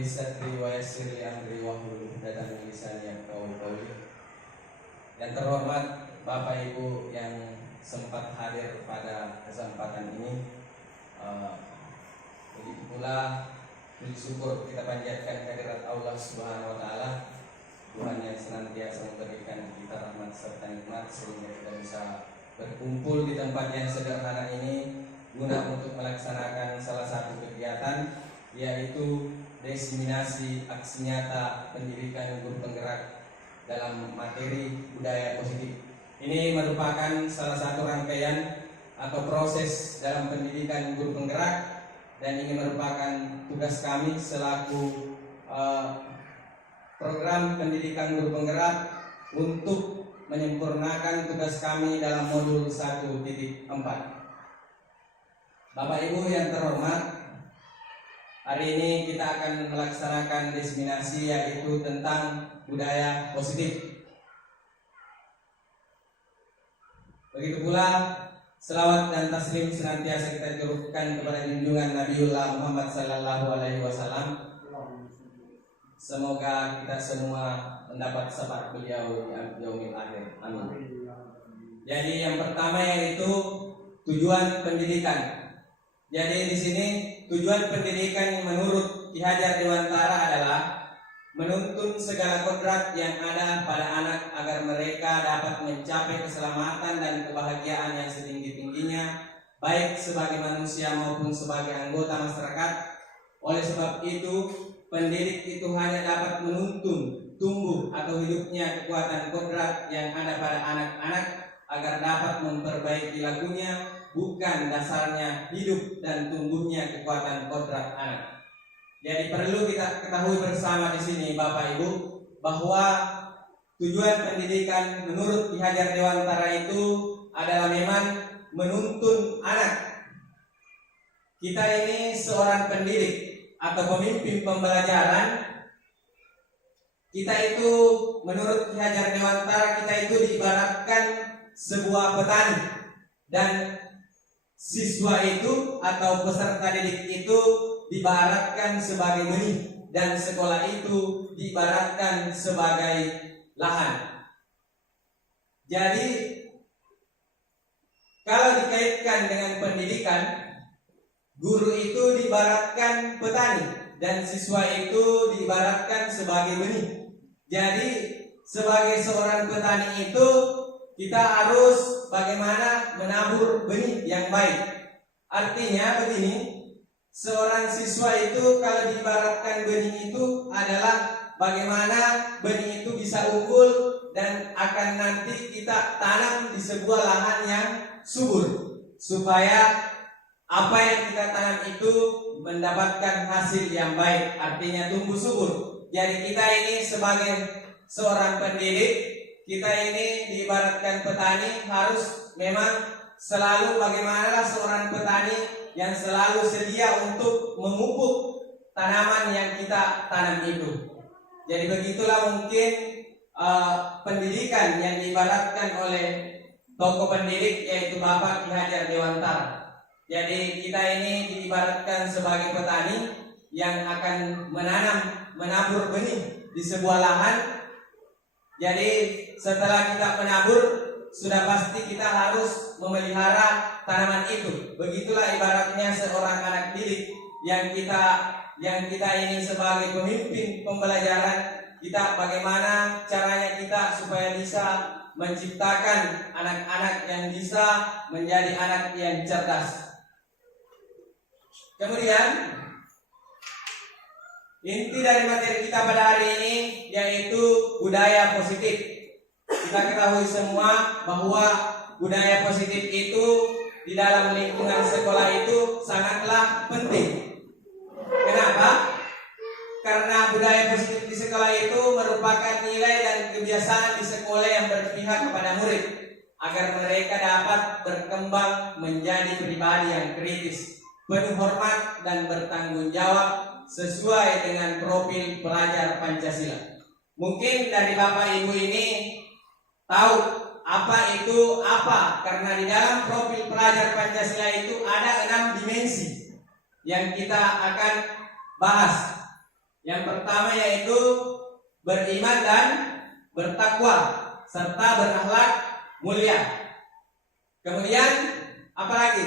li sadri wa yassir li amri wahlul 'uqdatam min lisani yafqahu qawli. Yang terhormat Bapak Ibu yang sempat hadir pada kesempatan ini, begitu pula puji syukur kita panjatkan kehadirat Allah Subhanahu wa taala, Tuhan yang senantiasa memberikan kita rahmat serta nikmat sehingga kita bisa berkumpul di tempat yang sederhana ini guna untuk melaksanakan salah satu kegiatan, yaitu diseminasi aksi nyata pendidikan guru penggerak dalam materi budaya positif. Ini merupakan salah satu rangkaian atau proses dalam pendidikan guru penggerak, dan ini merupakan tugas kami selaku program pendidikan guru penggerak untuk menyempurnakan tugas kami dalam modul 1.4. Bapak Ibu yang terhormat, hari ini kita akan melaksanakan diseminasi yaitu tentang budaya positif. Begitu pula selawat dan taslim senantiasa kita curahkan kepada junjungan Nabiullah Muhammad sallallahu alaihi wasallam. Semoga kita semua mendapat syafaat beliau di yaumil akhir. Amin. Jadi yang pertama yaitu tujuan pendidikan. Jadi di sini tujuan pendidikan menurut Ki Hajar Dewantara adalah menuntun segala kodrat yang ada pada anak agar mereka dapat mencapai keselamatan dan kebahagiaan yang setinggi-tingginya, baik sebagai manusia maupun sebagai anggota masyarakat. Oleh sebab itu, pendidik itu hanya dapat menuntun tumbuh atau hidupnya kekuatan kodrat yang ada pada anak-anak agar dapat memperbaiki lakunya, bukan dasarnya hidup dan tumbuhnya kekuatan kodrat anak. Jadi perlu kita ketahui bersama di sini Bapak Ibu bahwa tujuan pendidikan menurut Ki Hajar Dewantara itu adalah memang menuntun anak. Kita ini seorang pendidik atau pemimpin pembelajaran. Kita itu menurut Ki Hajar Dewantara kita itu diibaratkan sebuah petani, dan siswa itu atau peserta didik itu diibaratkan sebagai benih, dan sekolah itu diibaratkan sebagai lahan. Jadi kalau dikaitkan dengan pendidikan, guru itu diibaratkan petani dan siswa itu diibaratkan sebagai benih. Jadi sebagai seorang petani itu kita harus bagaimana menabur benih yang baik. Artinya begini, seorang siswa itu kalau diibaratkan benih itu adalah bagaimana benih itu bisa unggul dan akan nanti kita tanam di sebuah lahan yang subur, supaya apa yang kita tanam itu mendapatkan hasil yang baik, artinya tumbuh subur. Jadi kita ini sebagai seorang pendidik, kita ini diibaratkan petani, harus memang selalu bagaimana seorang petani yang selalu sedia untuk memupuk tanaman yang kita tanam itu. Jadi begitulah mungkin pendidikan yang diibaratkan oleh tokoh pendidik yaitu Bapak Ki Hajar Dewantara. Jadi kita ini diibaratkan sebagai petani yang akan menabur benih di sebuah lahan. Jadi setelah kita menabur, sudah pasti kita harus memelihara tanaman itu. Begitulah ibaratnya seorang anak didik yang kita ini sebagai pemimpin pembelajaran, kita bagaimana caranya kita supaya bisa menciptakan anak-anak yang bisa menjadi anak yang cerdas. Kemudian inti dari materi kita pada hari ini yaitu budaya positif. Kita ketahui semua bahwa budaya positif itu di dalam lingkungan sekolah itu sangatlah penting. Kenapa? Karena budaya positif di sekolah itu merupakan nilai dan kebiasaan di sekolah yang berpihak kepada murid agar mereka dapat berkembang menjadi pribadi yang kritis, penuh hormat dan bertanggung jawab sesuai dengan profil pelajar Pancasila. Mungkin dari Bapak Ibu ini tahu apa itu apa, karena di dalam profil pelajar Pancasila itu ada 6 dimensi yang kita akan bahas. Yang pertama yaitu beriman dan bertakwa serta berakhlak mulia. Kemudian apa lagi?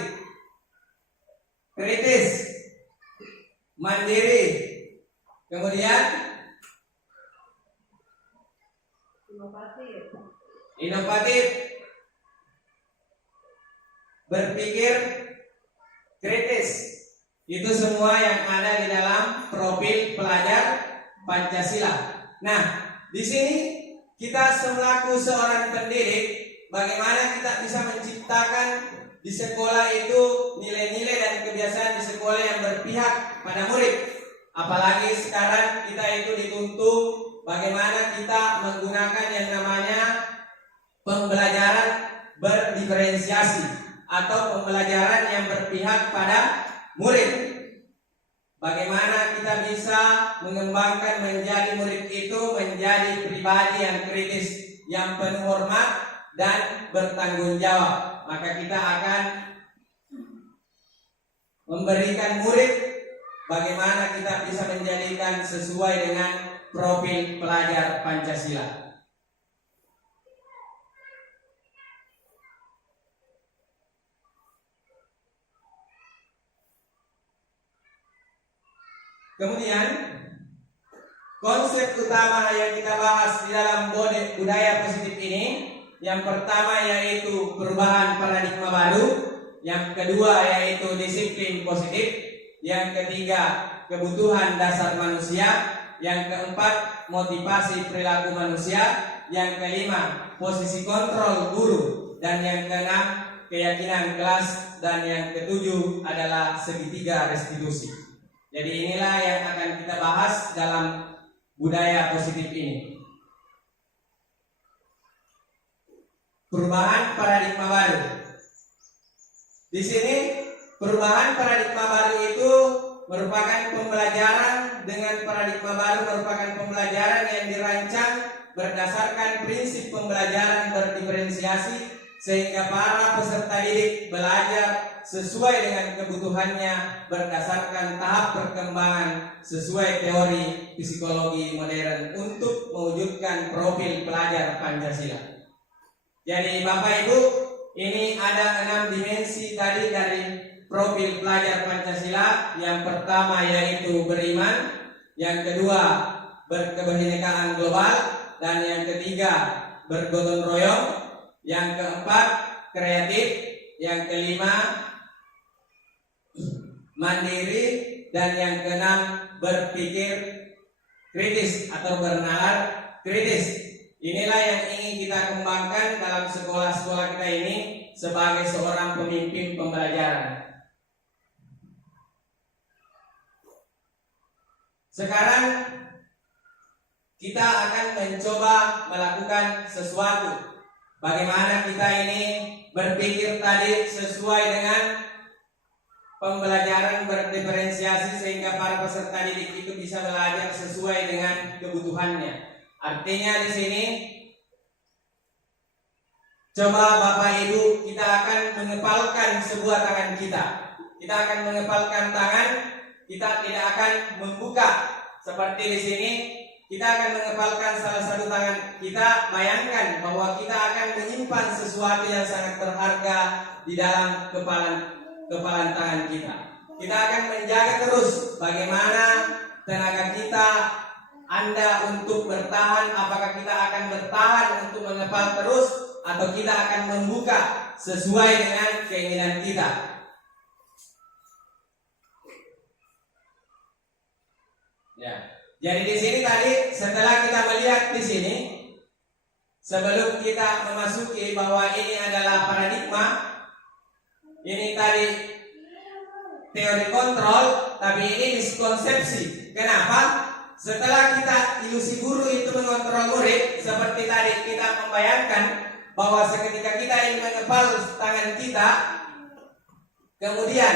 Kritis, mandiri, kemudian inovatif, berpikir kritis. Itu semua yang ada di dalam profil pelajar Pancasila. Nah, di sini kita selaku seorang pendidik, bagaimana kita bisa menciptakan di sekolah itu nilai-nilai dan kebiasaan di sekolah yang berpihak pada murid. Apalagi sekarang kita itu dituntut bagaimana kita menggunakan yang namanya pembelajaran berdiferensiasi atau pembelajaran yang berpihak pada murid. Bagaimana kita bisa mengembangkan menjadi murid itu menjadi pribadi yang kritis, yang penuh hormat dan bertanggung jawab. Maka kita akan memberikan murid bagaimana kita bisa menjadikan sesuai dengan profil pelajar Pancasila. Kemudian konsep utama yang kita bahas di dalam budaya positif ini, yang pertama yaitu perubahan paradigma baru, yang kedua yaitu disiplin positif, yang ketiga kebutuhan dasar manusia, yang keempat motivasi perilaku manusia, yang kelima posisi kontrol guru, dan yang keenam keyakinan kelas, dan yang ketujuh adalah segitiga restitusi. Jadi inilah yang akan kita bahas dalam budaya positif ini. Perubahan paradigma baru. Di sini perubahan paradigma baru itu merupakan pembelajaran dengan paradigma baru merupakan pembelajaran yang dirancang berdasarkan prinsip pembelajaran berdiferensiasi sehingga para peserta didik belajar sesuai dengan kebutuhannya berdasarkan tahap perkembangan sesuai teori psikologi modern untuk mewujudkan profil pelajar Pancasila. Jadi Bapak Ibu, ini ada 6 dimensi tadi dari profil pelajar Pancasila. Yang pertama yaitu beriman, yang kedua berkebinekaan global, dan yang ketiga bergotong royong, yang keempat kreatif, yang kelima mandiri, dan yang keenam berpikir kritis atau bernalar kritis. Inilah yang ingin kita kembangkan dalam sekolah-sekolah kita ini sebagai seorang pemimpin pembelajaran. Sekarang kita akan mencoba melakukan sesuatu. Bagaimana kita ini berpikir tadi sesuai dengan pembelajaran berdiferensiasi sehingga para peserta didik itu bisa belajar sesuai dengan kebutuhannya. Artinya di sini coba Bapak Ibu, kita akan mengepalkan sebuah tangan kita. Kita akan mengepalkan tangan, kita tidak akan membuka seperti di sini. Kita akan mengepalkan salah satu tangan kita. Bayangkan bahwa kita akan menyimpan sesuatu yang sangat berharga di dalam kepalan tangan kita. Kita akan menjaga terus bagaimana tenaga kita Anda untuk bertahan. Apakah kita akan bertahan untuk mengepal terus atau kita akan membuka sesuai dengan keinginan kita. Ya. Jadi di sini tadi setelah kita melihat di sini, sebelum kita memasuki bahwa ini adalah paradigma, ini tadi teori kontrol, tapi ini miskonsepsi. Kenapa? Setelah kita ilusi guru itu mengontrol murid, seperti tadi kita membayangkan bahwa seketika kita ingin mengepal tangan kita, kemudian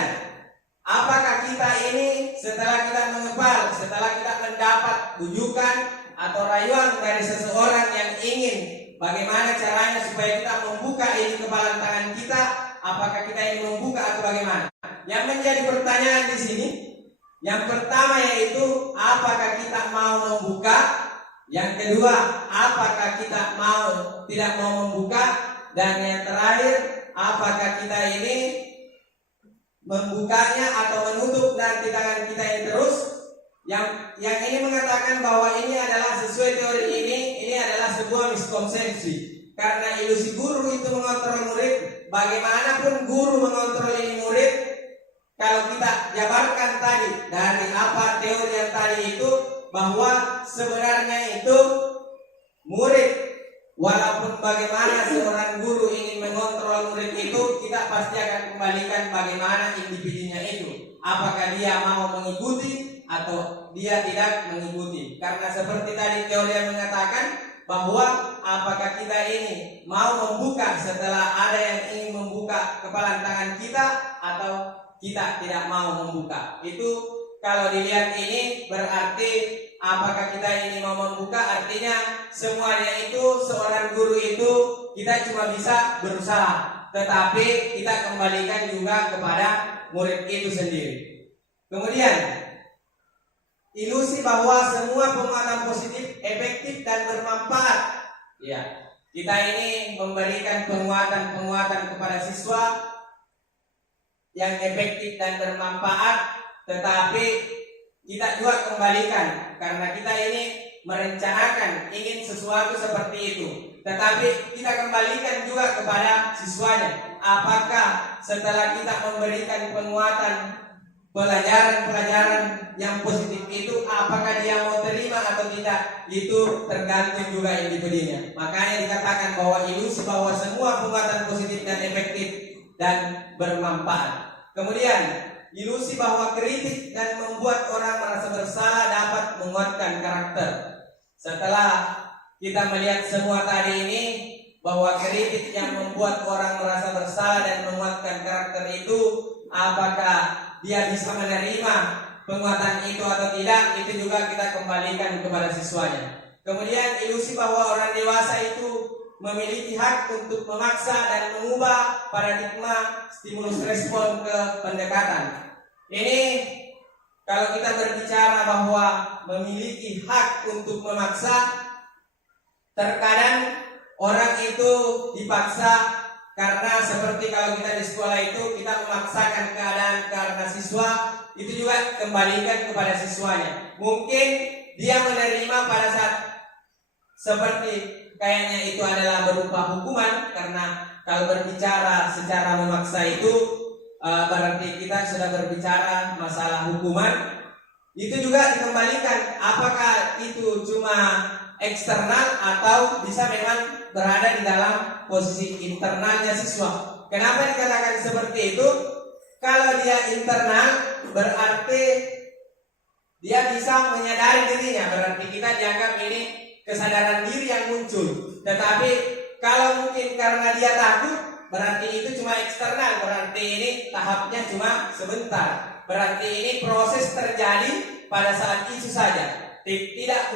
apakah kita ini setelah kita mengepal, setelah kita mendapat bujukan atau rayuan dari seseorang yang ingin bagaimana caranya supaya kita membuka ini kepalan tangan kita, apakah kita ingin membuka atau bagaimana? Yang menjadi pertanyaan di sini, yang pertama yaitu apakah kita kedua, apakah kita tidak mau membuka? Dan yang terakhir, apakah kita ini membukanya atau menutup nanti tangan kita ini terus? Yang ini mengatakan bahwa ini adalah sesuai teori ini adalah sebuah miskonsepsi. Karena ilusi guru itu mengontrol murid, bagaimanapun guru mengontrol ini murid, kalau kita jabarkan tadi dari apa teori yang tadi itu, bahwa sebenarnya itu murid, walaupun bagaimana seorang guru ingin mengontrol murid itu, kita pasti akan kembalikan bagaimana individunya itu, apakah dia mau mengikuti atau dia tidak mengikuti. Karena seperti tadi teori yang mengatakan bahwa apakah kita ini mau membuka setelah ada yang ingin membuka kepalan tangan kita, atau kita tidak mau membuka. Itu kalau dilihat ini berarti apakah kita ini mau membuka, artinya semuanya itu seorang guru itu kita cuma bisa berusaha, tetapi kita kembalikan juga kepada murid itu sendiri. Kemudian ilusi bahwa semua penguatan positif efektif dan bermanfaat. Ya, kita ini memberikan penguatan kepada siswa yang efektif dan bermanfaat, tetapi kita juga kembalikan karena kita ini merencanakan ingin sesuatu seperti itu, tetapi kita kembalikan juga kepada siswanya. Apakah setelah kita memberikan penguatan pelajaran yang positif itu, apakah dia mau terima atau tidak, itu tergantung juga individunya. Makanya dikatakan bahwa ilusi bahwa semua penguatan positif dan efektif dan bermanfaat. Kemudian ilusi bahwa kritik dan membuat orang merasa bersalah dapat menguatkan karakter. Setelah kita melihat semua tadi ini, bahwa kritik yang membuat orang merasa bersalah dan menguatkan karakter itu, apakah dia bisa menerima penguatan itu atau tidak, itu juga kita kembalikan kepada siswanya. Kemudian ilusi bahwa orang dewasa itu memiliki hak untuk memaksa dan mengubah paradigma stimulus respon ke pendekatan. Ini kalau kita berbicara bahwa memiliki hak untuk memaksa, terkadang orang itu dipaksa. Karena seperti kalau kita di sekolah itu kita memaksakan keadaan karena siswa, itu juga kembalikan kepada siswanya. Mungkin dia menerima pada saat seperti kayaknya itu adalah berupa hukuman, karena kalau berbicara secara memaksa itu berarti kita sudah berbicara masalah hukuman. Itu juga dikembalikan apakah itu cuma eksternal atau bisa memang berada di dalam posisi internalnya siswa. Kenapa dikatakan seperti itu? Kalau dia internal berarti dia bisa menyadari dirinya, berarti kita dianggap ini kesadaran diri yang muncul. Tetapi kalau mungkin karena dia takut, berarti itu cuma eksternal, berarti ini tahapnya cuma sebentar. Berarti ini proses terjadi pada saat itu saja.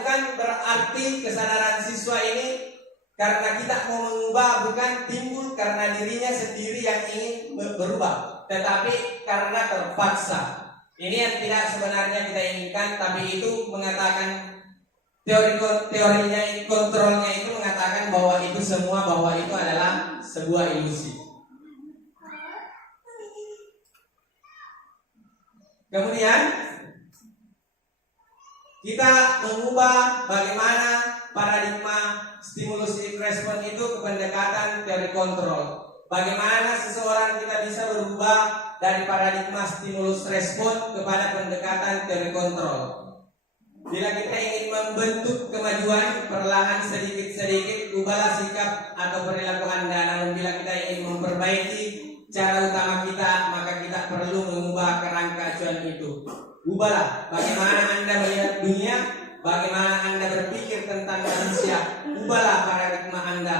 Bukan berarti kesadaran siswa ini karena kita mau mengubah, bukan timbul karena dirinya sendiri yang ingin berubah, tetapi karena terpaksa. Ini yang tidak sebenarnya kita inginkan, tapi itu mengatakan teorinya kontrolnya itu mengatakan bahwa itu semua, bahwa itu adalah sebuah ilusi. Kemudian kita mengubah bagaimana paradigma stimulus respon itu ke pendekatan teori kontrol. Bagaimana seseorang kita bisa berubah dari paradigma stimulus respon kepada pendekatan teori kontrol. Bila kita ingin membentuk kemajuan perlahan sedikit-sedikit, ubahlah sikap atau perilaku Anda. Namun bila kita ingin memperbaiki cara utama kita, maka kita perlu mengubah kerangka acuan itu. Ubahlah bagaimana Anda melihat dunia, bagaimana Anda berpikir tentang manusia. Ubahlah paradigma Anda,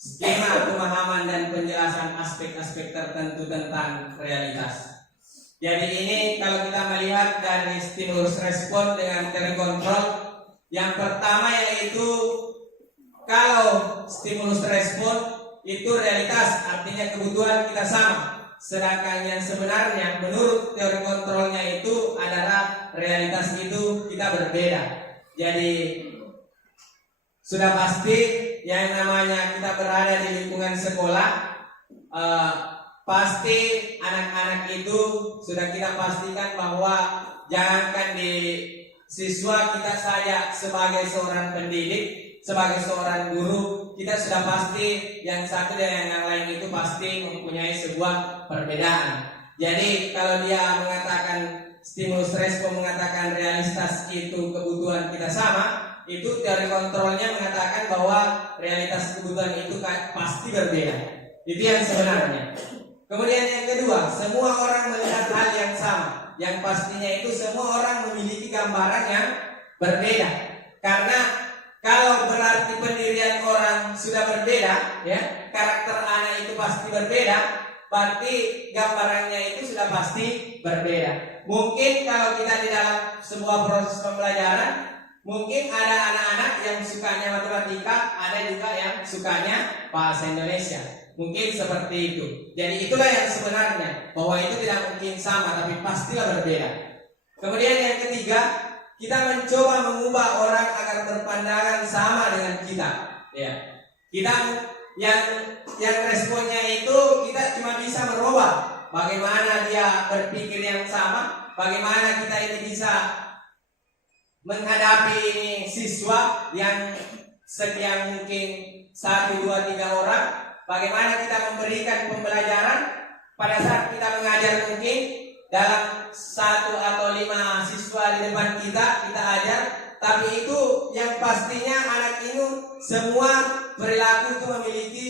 skema pemahaman dan penjelasan aspek-aspek tertentu tentang realitas. Jadi ini kalau kita melihat dari stimulus respon dengan teori kontrol, yang pertama yaitu kalau stimulus respon itu realitas, artinya kebutuhan kita sama. Sedangkan yang sebenarnya menurut teori kontrolnya itu adalah realitas itu kita berbeda. Jadi sudah pasti yang namanya kita berada di lingkungan sekolah, pasti anak-anak itu sudah kita pastikan bahwa jangankan di siswa kita saja sebagai seorang pendidik, sebagai seorang guru, kita sudah pasti yang satu dan yang lain itu pasti mempunyai sebuah perbedaan. Jadi kalau dia mengatakan stimulus respon, mengatakan realitas itu kebutuhan kita sama, itu teori kontrolnya mengatakan bahwa realitas kebutuhan itu pasti berbeda. Itu yang sebenarnya. Kemudian yang kedua, semua orang melihat hal yang sama. Yang pastinya itu semua orang memiliki gambaran yang berbeda. Karena kalau berarti pendirian orang sudah berbeda, ya, karakter anak itu pasti berbeda, berarti gambarannya itu sudah pasti berbeda. Mungkin kalau kita di dalam sebuah proses pembelajaran, mungkin ada anak-anak yang sukanya matematika, ada juga yang sukanya bahasa Indonesia. Mungkin seperti itu. Jadi itulah yang sebenarnya, bahwa itu tidak mungkin sama, tapi pastilah berbeda. Kemudian yang ketiga, kita mencoba mengubah orang agar berpandangan sama dengan kita. Ya, kita yang responnya itu kita cuma bisa merubah bagaimana dia berpikir yang sama, bagaimana kita ini bisa menghadapi ini siswa yang sekian mungkin 1, 2, 3 orang. Bagaimana kita memberikan pembelajaran pada saat kita mengajar, mungkin dalam 1 atau 5 siswa di depan kita ajar, tapi itu yang pastinya anak ini semua perilaku itu memiliki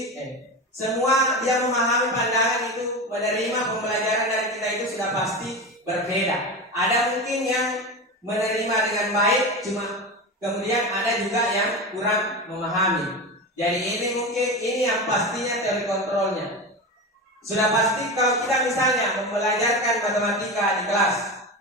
semua dia memahami pandangan itu, menerima pembelajaran dari kita itu sudah pasti berbeda. Ada mungkin yang menerima dengan baik, cuma kemudian ada juga yang kurang memahami. Jadi ini yang pastinya teori kontrolnya. Sudah pasti kalau kita misalnya membelajarkan matematika di kelas,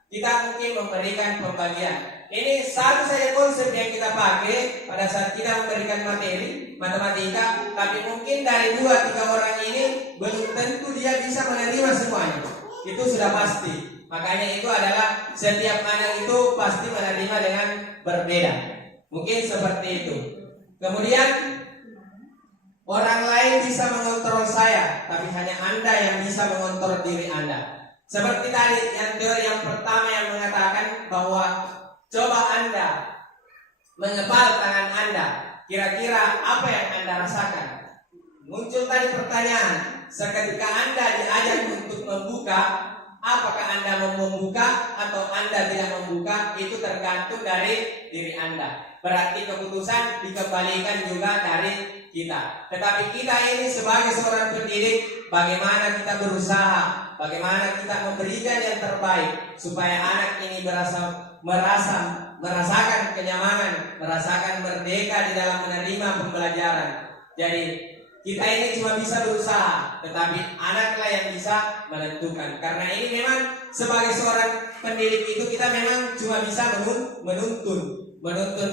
kita mungkin memberikan pembagian. Ini satu saja konsep yang kita pakai pada saat kita memberikan materi matematika, tapi mungkin dari 2-3 orang ini belum tentu dia bisa menerima semuanya. Itu sudah pasti. Makanya itu adalah setiap anak itu pasti menerima dengan berbeda. Mungkin seperti itu. Kemudian orang lain bisa mengontrol saya, tapi hanya Anda yang bisa mengontrol diri Anda. Seperti tadi yang teori yang pertama yang mengatakan bahwa coba Anda mengepal tangan Anda, kira-kira apa yang Anda rasakan? Muncul tadi pertanyaan, seketika Anda diajak untuk membuka, apakah Anda mau membuka atau Anda tidak membuka, itu tergantung dari diri Anda. Berarti keputusan dikembalikan juga dari kita. Tetapi kita ini sebagai seorang pendidik, bagaimana kita berusaha, bagaimana kita memberikan yang terbaik supaya anak ini merasakan kenyamanan, merasakan merdeka di dalam menerima pembelajaran. Jadi kita ini cuma bisa berusaha, tetapi anaklah yang bisa menentukan. Karena ini memang sebagai seorang pendidik itu kita memang cuma bisa menuntun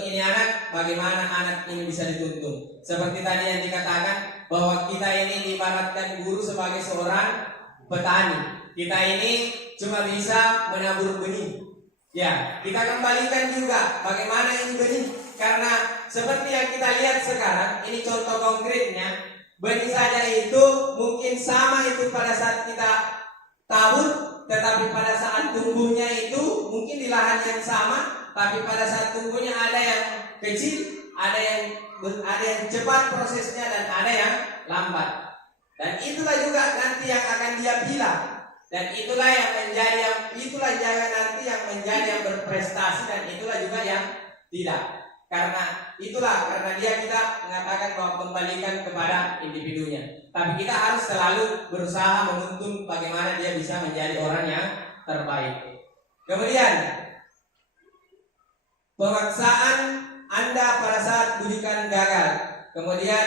ini anak, bagaimana anak ini bisa dituntun. Seperti tadi yang dikatakan bahwa kita ini diibaratkan guru sebagai seorang petani. Kita ini cuma bisa menabur benih. Ya, kita kembalikan juga bagaimana ini benih. Karena seperti yang kita lihat sekarang, ini contoh konkretnya, benih saja itu mungkin sama itu pada saat kita tabur, tetapi pada saat tumbuhnya itu mungkin di lahan yang sama, tapi pada saat tumbuhnya ada yang kecil, ada yang cepat prosesnya dan ada yang lambat. Dan itulah juga nanti yang akan dia pilih. Dan itulah yang nanti yang menjadi yang berprestasi, dan itulah juga yang tidak. Karena dia kita mengatakan bahwa kembalikan kepada individunya. Tapi kita harus selalu berusaha menuntun bagaimana dia bisa menjadi orang yang terbaik. Kemudian pemaksaan Anda pada saat ujian gagal. Kemudian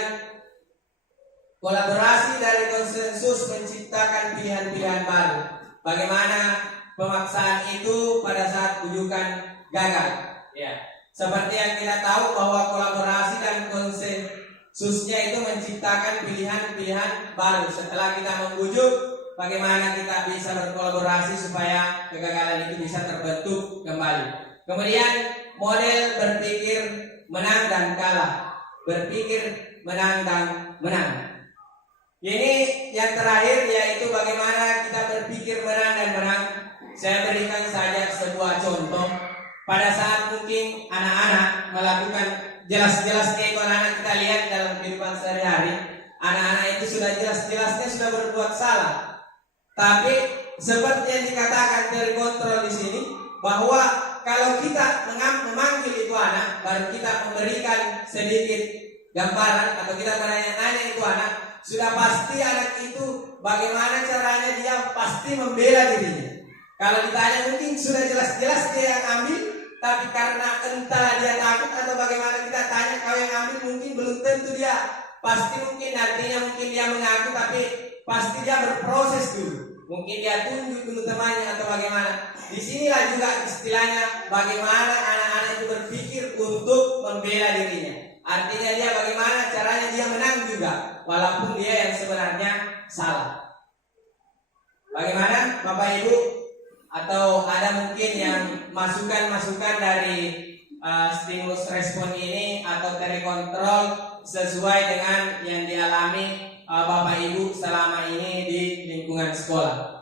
kolaborasi dari konsensus menciptakan pilihan-pilihan baru. Bagaimana pemaksaan itu pada saat ujian gagal? Ya. Seperti yang kita tahu bahwa kolaborasi dan konsensusnya itu menciptakan pilihan-pilihan baru. Setelah kita membujuk, bagaimana kita bisa berkolaborasi supaya kegagalan itu bisa terbentuk kembali. Kemudian model berpikir menang dan kalah. berpikir menang dan menang. Ini yang terakhir, yaitu bagaimana kita berpikir menang dan menang. Saya berikan saja sebuah contoh. Pada saat mungkin anak-anak melakukan, jelas-jelasnya itu anak-anak kita lihat dalam kehidupan sehari-hari, anak-anak itu sudah jelas-jelasnya sudah berbuat salah. Tapi seperti yang dikatakan terkontrol di sini, bahwa kalau kita memanggil itu anak, baru kita memberikan sedikit gambaran atau kita menanya-nanya itu anak, sudah pasti anak itu bagaimana caranya dia pasti membela dirinya. Kalau ditanya mungkin sudah jelas-jelas dia yang ambil, tapi karena entah dia takut atau bagaimana kita tanya kau yang ambil, mungkin belum tentu dia pasti, mungkin artinya mungkin dia mengaku, tapi pasti dia berproses dulu. Mungkin dia tunjuk dulu temannya atau bagaimana. Disinilah juga istilahnya bagaimana anak-anak itu berpikir untuk membela dirinya. Artinya dia bagaimana caranya dia menang juga, walaupun dia yang sebenarnya salah. Bagaimana Bapak Ibu? Atau ada mungkin yang masukan-masukan dari stimulus respon ini atau terkontrol sesuai dengan yang dialami Bapak Ibu selama ini di lingkungan sekolah.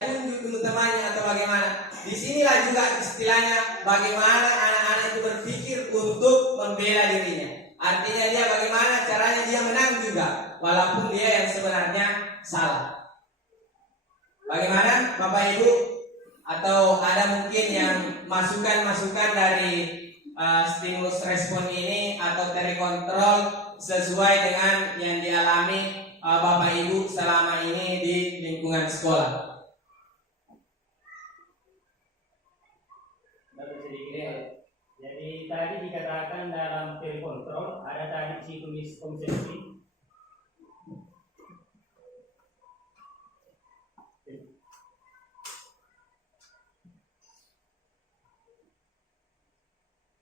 Tunjuk dulu temannya atau bagaimana. Disinilah juga istilahnya bagaimana anak-anak itu berpikir untuk membela dirinya. Artinya dia bagaimana caranya dia menang juga, walaupun dia yang sebenarnya salah. Bagaimana Bapak Ibu? Atau ada mungkin yang masukan-masukan dari stimulus respon ini atau terkontrol sesuai dengan yang dialami Bapak Ibu selama ini di lingkungan sekolah. Jadi tadi dikatakan dalam terkontrol ada tadi si tulis konsepsi.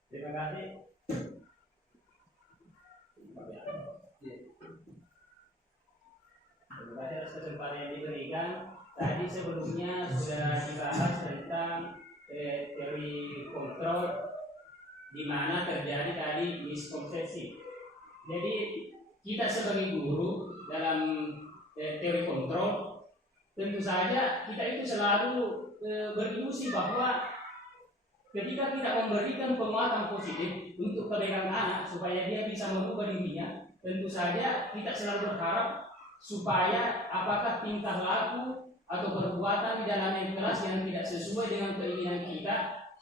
Terima kasih. Terima kasih atas kesempatan yang diberikan. Tadi sebelumnya sudah dibahas tentang teori kontrol, di mana terjadi tadi miskonsepsi. Jadi kita sebagai guru dalam teori kontrol, tentu saja kita itu selalu berilusi bahwa ketika kita memberikan penguatan positif untuk kebaikan anak supaya dia bisa mengubah dirinya, tentu saja kita selalu berharap supaya apakah tingkah laku atau perbuatan di dalam kelas yang tidak sesuai dengan keinginan kita,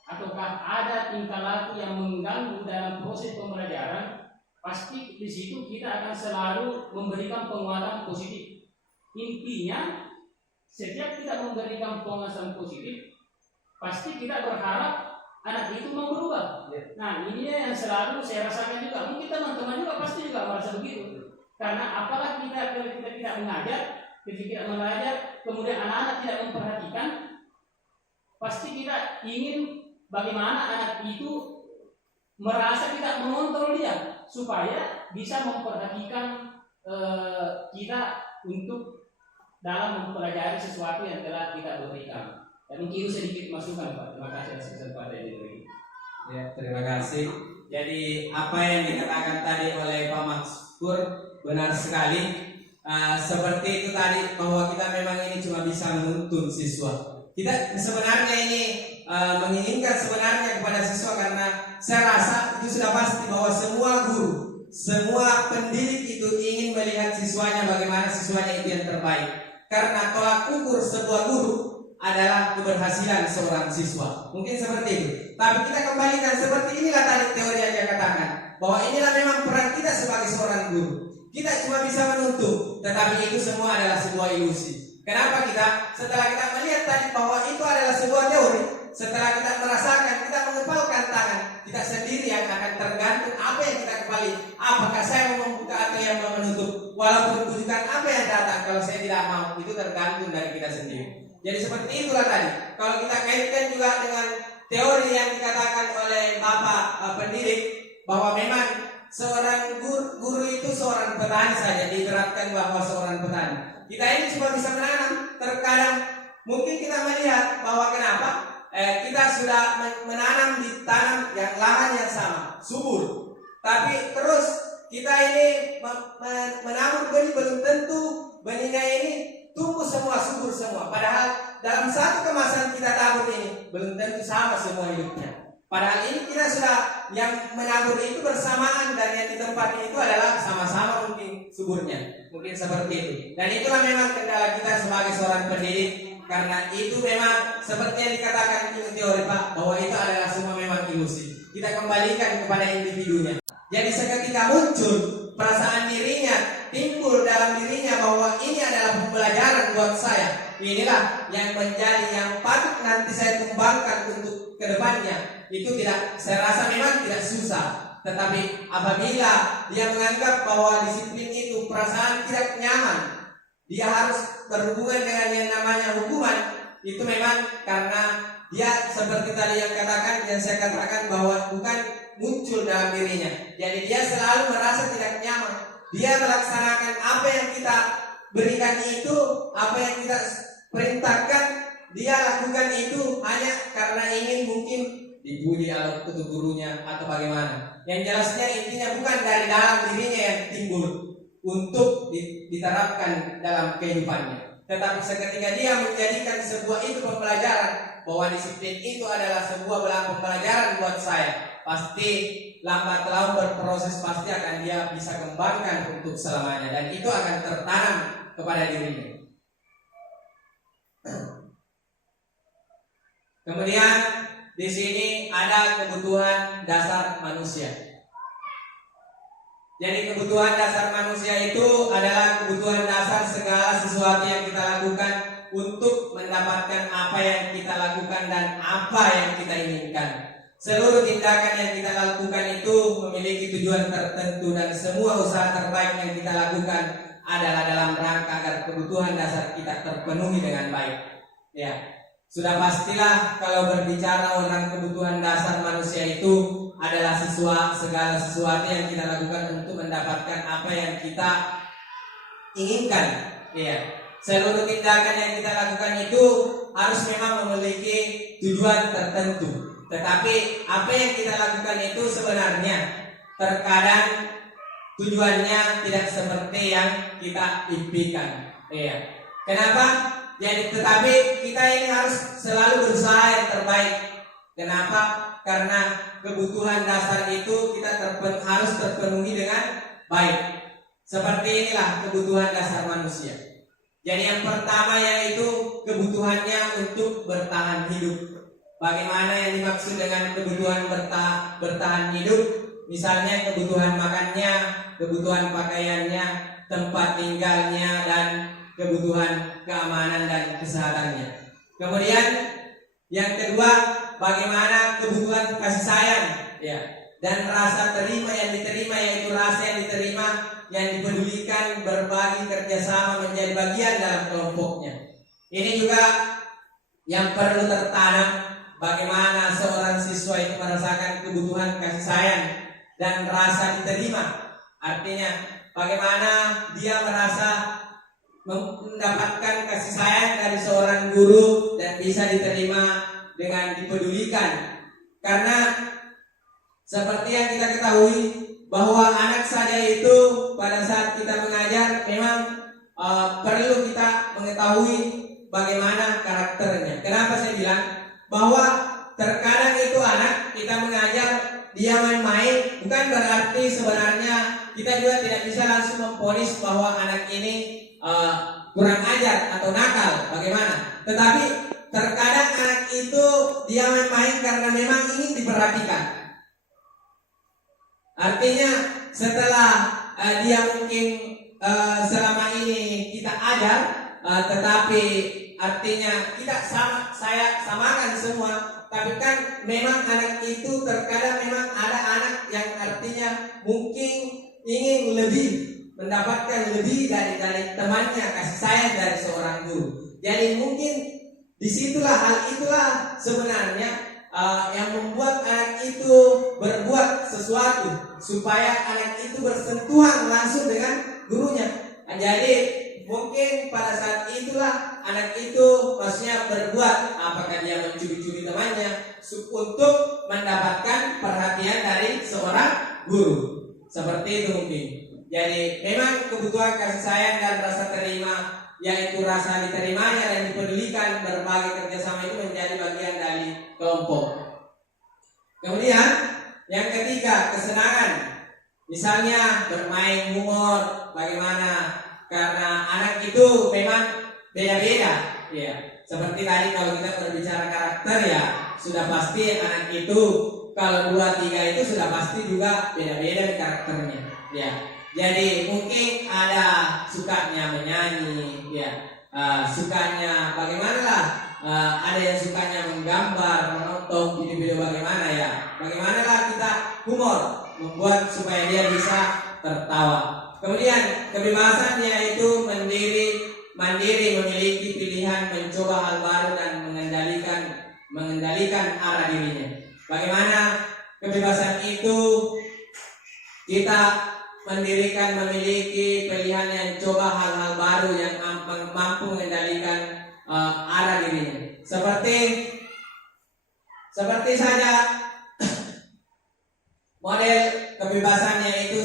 ataukah ada tingkah laku yang mengganggu dalam proses pembelajaran, pasti di situ kita akan selalu memberikan penguatan positif. Intinya, setiap kita memberikan penguatan positif, pasti kita berharap anak itu mau berubah. Nah, ini yang selalu saya rasakan juga. Mungkin teman-teman juga pasti juga merasa begitu. Karena apalah kita tidak mengajar, ketika tidak mengajar, kemudian anak-anak tidak memperhatikan, pasti kita ingin bagaimana anak itu merasa kita mengontrol dia supaya bisa memperhatikan kita untuk dalam mempelajari sesuatu yang telah kita berikan. Dan mungkin sedikit masukan Pak. Terima kasih atas kesempatan ini. Ya, terima kasih. Jadi apa yang dikatakan tadi oleh Pak Makskur benar sekali. Seperti itu tadi, bahwa kita memang ini cuma bisa menuntun siswa. Kita sebenarnya ini menginginkan sebenarnya kepada siswa, karena saya rasa itu sudah pasti bahwa semua guru, semua pendidik itu ingin melihat siswanya bagaimana siswanya itu yang terbaik. Karena tolak ukur sebuah guru adalah keberhasilan seorang siswa. Mungkin seperti itu. Tapi kita kembalikan seperti inilah tadi teori yang dia katakan, bahwa inilah memang peran kita sebagai seorang guru. Kita cuma bisa menuntut, tetapi itu semua adalah sebuah ilusi. Kenapa setelah kita melihat tadi bahwa itu adalah sebuah teori, setelah kita merasakan, kita mengepalkan tangan, kita sendiri yang akan tergantung apa yang kita kepali. Apakah saya mau membuka atau yang mau menutup? Walaupun rujukan apa yang datang, kalau saya tidak mau, itu tergantung dari kita sendiri. Jadi seperti itulah tadi. Kalau kita kaitkan juga dengan teori yang dikatakan oleh Bapak pendidik, bahwa memang seorang guru itu seorang petani saja, diterapkan bahwa seorang petani. Kita ini cuma bisa menanam. Terkadang mungkin kita melihat bahwa kenapa kita sudah menanam di tanam yang lahan yang sama, subur. Tapi terus kita ini menabur benih, belum tentu benihnya ini tumbuh semua, subur semua. Padahal dalam satu kemasan kita tabur ini belum tentu sama semua hidupnya. Padahal ini kita sudah yang menabur itu bersamaan, dan yang di tempat itu adalah sama-sama mungkin suburnya, mungkin seperti itu. Dan itulah memang kendala kita sebagai seorang pendidik, karena itu memang seperti yang dikatakan di teori Pak, bahwa itu adalah semua memang ilusi. Kita kembalikan kepada individunya. Jadi seketika muncul perasaan dirinya, timbul dalam dirinya bahwa ini adalah pembelajaran buat saya. Inilah yang menjadi yang patut nanti saya kembangkan untuk kedepannya. Itu tidak, saya rasa memang tidak susah. Tetapi apabila dia menganggap bahwa disiplin itu perasaan tidak nyaman, dia harus berhubungan dengan yang namanya hukuman, itu memang karena dia seperti tadi yang saya katakan bahwa bukan muncul dalam dirinya. Jadi dia selalu merasa tidak nyaman. Dia melaksanakan apa yang kita berikan itu, apa yang kita perintahkan, dia lakukan itu hanya karena ingin mungkin dipuji oleh gurunya atau bagaimana. Yang jelasnya intinya bukan dari dalam dirinya yang timbul untuk diterapkan dalam kehidupannya. Tetapi seketika dia menjadikan sebuah itu pembelajaran, bahwa disiplin itu adalah sebuah pembelajaran buat saya, pasti lambat laun berproses, pasti akan dia bisa kembangkan untuk selamanya, dan itu akan tertanam kepada dirinya. Kemudian di sini ada kebutuhan dasar manusia. Jadi kebutuhan dasar manusia itu adalah kebutuhan dasar segala sesuatu yang kita lakukan untuk mendapatkan apa yang kita lakukan dan apa yang kita inginkan. Seluruh tindakan yang kita lakukan itu memiliki tujuan tertentu, dan semua usaha terbaik yang kita lakukan adalah dalam rangka agar kebutuhan dasar kita terpenuhi dengan baik. Ya, sudah pastilah kalau berbicara orang kebutuhan dasar manusia itu adalah segala sesuatu yang kita lakukan untuk mendapatkan apa yang kita inginkan. Ya, seluruh tindakan yang kita lakukan itu harus memang memiliki tujuan tertentu. Tetapi apa yang kita lakukan itu sebenarnya terkadang tujuannya tidak seperti yang kita impikan. Iya. Kenapa? Jadi tetapi kita ini harus selalu berusaha yang terbaik. Kenapa? Karena kebutuhan dasar itu kita harus terpenuhi dengan baik. Seperti inilah kebutuhan dasar manusia. Jadi yang pertama yaitu kebutuhannya untuk bertahan hidup. Bagaimana yang dimaksud dengan kebutuhan bertahan hidup? Misalnya kebutuhan makannya, kebutuhan pakaiannya, tempat tinggalnya, dan kebutuhan keamanan dan kesehatannya. Kemudian yang kedua, bagaimana kebutuhan kasih sayang, ya, dan rasa terima yang diterima, yaitu rasa yang diterima, yang dipedulikan, berbagi, kerjasama, menjadi bagian dalam kelompoknya. Ini juga yang perlu tertanam. Bagaimana seorang siswa itu merasakan kebutuhan kasih sayang dan rasa diterima. Artinya bagaimana dia merasa mendapatkan kasih sayang dari seorang guru dan bisa diterima dengan dipedulikan. Karena seperti yang kita ketahui bahwa anak saja itu pada saat kita mengajar memang perlu kita mengetahui bagaimana karakternya. Kenapa saya bilang bahwa terkadang itu anak kita mengajar dia main-main, bukan berarti sebenarnya kita juga tidak bisa langsung memvonis bahwa anak ini kurang ajar atau nakal, bagaimana. Tetapi terkadang anak itu dia main-main karena memang ingin diperhatikan. Artinya setelah dia mungkin selama ini kita ajar, tetapi artinya kita saya samakan semua, tapi kan memang anak itu terkadang memang ada anak yang artinya mungkin ingin lebih, mendapatkan lebih dari temannya, kasih sayang dari seorang guru. Jadi mungkin disitulah hal itulah sebenarnya yang membuat anak itu berbuat sesuatu supaya anak itu bersentuhan langsung dengan gurunya. Jadi mungkin pada saat itulah anak itu maksudnya berbuat, apakah dia mencuri-curi temannya untuk mendapatkan perhatian dari seorang guru. Seperti itu mungkin. Jadi memang kebutuhan kasih sayang dan rasa terima, yaitu rasa diterimanya dan dipedulikan berbagai kerjasama itu menjadi bagian dari kelompok. Kemudian yang ketiga, kesenangan. Misalnya bermain humor, bagaimana? Karena anak itu memang beda-beda, ya. Seperti tadi kalau kita berbicara karakter ya, sudah pasti anak itu kalau 2-3 itu sudah pasti juga beda-beda di karakternya, ya. Jadi mungkin ada sukanya menyanyi, ya, sukanya bagaimana lah, ada yang sukanya menggambar, menonton video-video bagaimana ya. Bagaimana lah kita humor, membuat supaya dia bisa tertawa. Kemudian kebebasan yaitu mandiri, memiliki pilihan, mencoba hal baru dan mengendalikan arah dirinya. Bagaimana kebebasan itu kita memiliki pilihan yang coba hal-hal baru yang mampu mengendalikan arah dirinya. Seperti saja model kebebasannya itu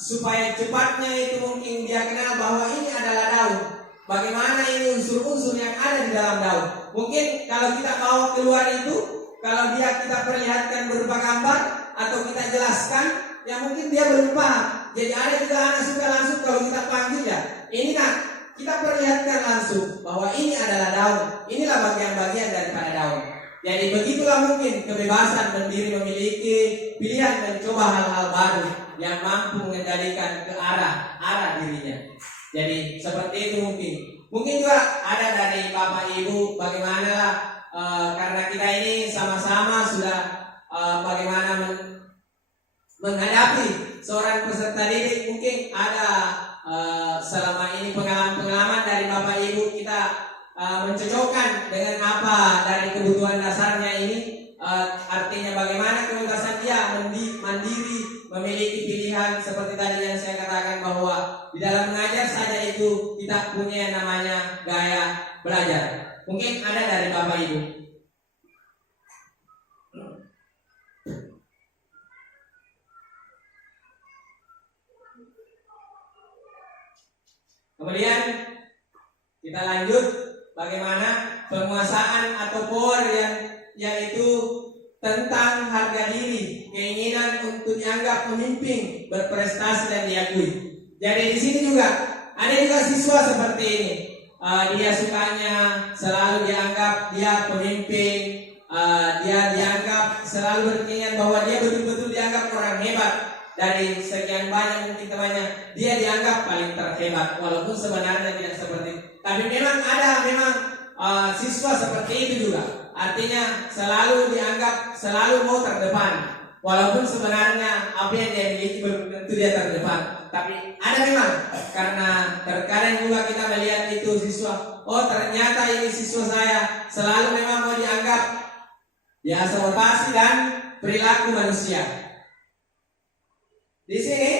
supaya cepatnya itu mungkin dia kenal bahwa ini adalah daun. Bagaimana ini unsur-unsur yang ada di dalam daun. Mungkin kalau kita bawa keluar itu, kalau kita perlihatkan berupa gambar atau kita jelaskan, ya mungkin dia belum paham. Jadi ada juga anak suka langsung kalau kita panggil ya, ini nak, kita perlihatkan langsung bahwa ini adalah daun. Inilah bagian-bagian daripada daun. Jadi begitulah mungkin kebebasan mandiri, memiliki pilihan mencoba hal-hal baru yang mampu mengendalikan ke arah dirinya. Jadi seperti itu mungkin juga ada dari Bapak Ibu bagaimana lah, karena kita ini sama-sama sudah bagaimana menghadapi seorang peserta didik. Mungkin ada selama ini pengalaman dari Bapak Ibu kita mencocokkan dengan apa dari kebutuhan dasarnya ini, artinya bagaimana kebebasan dia mandiri, memiliki pilihan seperti tadi yang saya katakan bahwa di dalam mengajar saja itu kita punya yang namanya gaya belajar. Mungkin ada dari Bapak Ibu. Kemudian kita lanjut bagaimana penguasaan atau power yaitu tentang harga diri, keinginan untuk dianggap pemimpin, berprestasi dan diakui. Jadi di sini juga ada juga siswa seperti ini. Dia sukanya selalu dianggap dia pemimpin, dia dianggap selalu berkeinginan bahwa dia betul-betul dianggap orang hebat. Dari sekian banyak mungkin temannya, dia dianggap paling terhebat, walaupun sebenarnya tidak seperti itu. Tapi memang ada siswa seperti itu juga. Artinya selalu dianggap selalu mau terdepan, walaupun sebenarnya apa yang dia miliki belum tentu dia terdepan. Tapi ada memang, karena terkadang juga kita melihat itu siswa, oh ternyata ini siswa saya selalu memang mau dianggap biasa, motivasi dan perilaku manusia. Di sini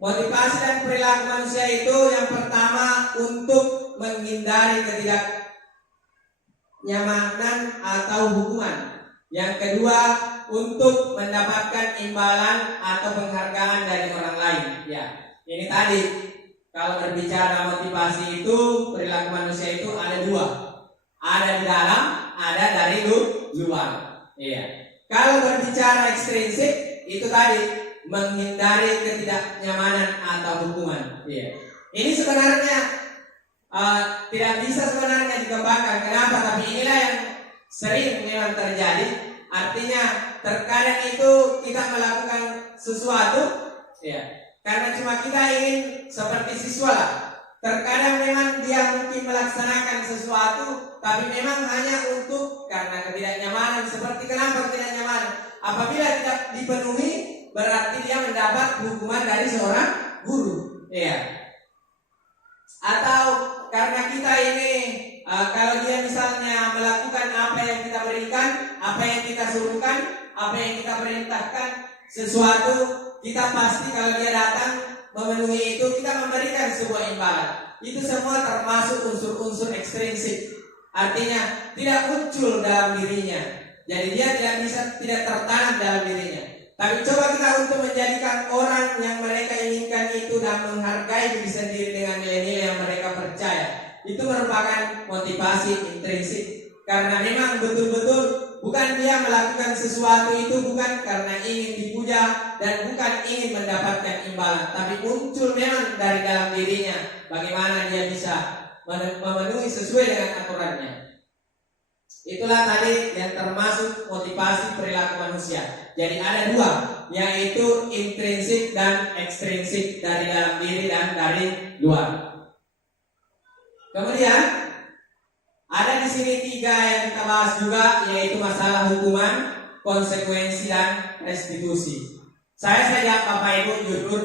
motivasi dan perilaku manusia itu yang pertama untuk menghindari ketidaknyamanan atau hukuman. Yang kedua untuk mendapatkan imbalan atau penghargaan dari orang lain. Ya, ini tadi kalau berbicara motivasi itu perilaku manusia itu ada dua, ada di dalam, ada dari luar. Iya. Kalau berbicara ekstrinsik itu tadi menghindari ketidaknyamanan atau hukuman. Iya. Ini sebenarnya tidak bisa sebenarnya dikembangkan. Kenapa? Tapi inilah yang sering memang terjadi. Artinya terkadang itu kita melakukan sesuatu, ya, karena cuma kita ingin seperti siswa lah. Terkadang memang dia mungkin melaksanakan sesuatu, tapi memang hanya untuk karena ketidaknyamanan. Seperti kenapa ketidaknyamanan? Apabila tidak dipenuhi, berarti dia mendapat hukuman dari seorang guru, ya. Atau karena kita ini kalau dia misalnya melakukan apa yang kita berikan, apa yang kita suruhkan, apa yang kita perintahkan, sesuatu kita pasti kalau dia datang memenuhi itu, kita memberikan sebuah imbalan. Itu semua termasuk unsur-unsur ekstrinsik, artinya tidak muncul dalam dirinya. Jadi dia tidak tertanam dalam dirinya. Tapi coba kita untuk menjadikan orang yang mereka inginkan itu dan menghargai diri sendiri dengan nilai-nilai yang mereka percaya. Itu merupakan motivasi intrinsik. Karena memang betul-betul bukan dia melakukan sesuatu itu bukan karena ingin dipuja dan bukan ingin mendapatkan imbalan, tapi muncul memang dari dalam dirinya bagaimana dia bisa memenuhi sesuai dengan aturannya. Itulah tadi yang termasuk motivasi perilaku manusia. Jadi ada dua, yaitu intrinsik dan ekstrinsik, dari dalam diri dan dari luar. Kemudian ada di sini tiga yang kita bahas juga, yaitu masalah hukuman, konsekuensi dan restitusi. Saya saja Bapak Ibu jujur,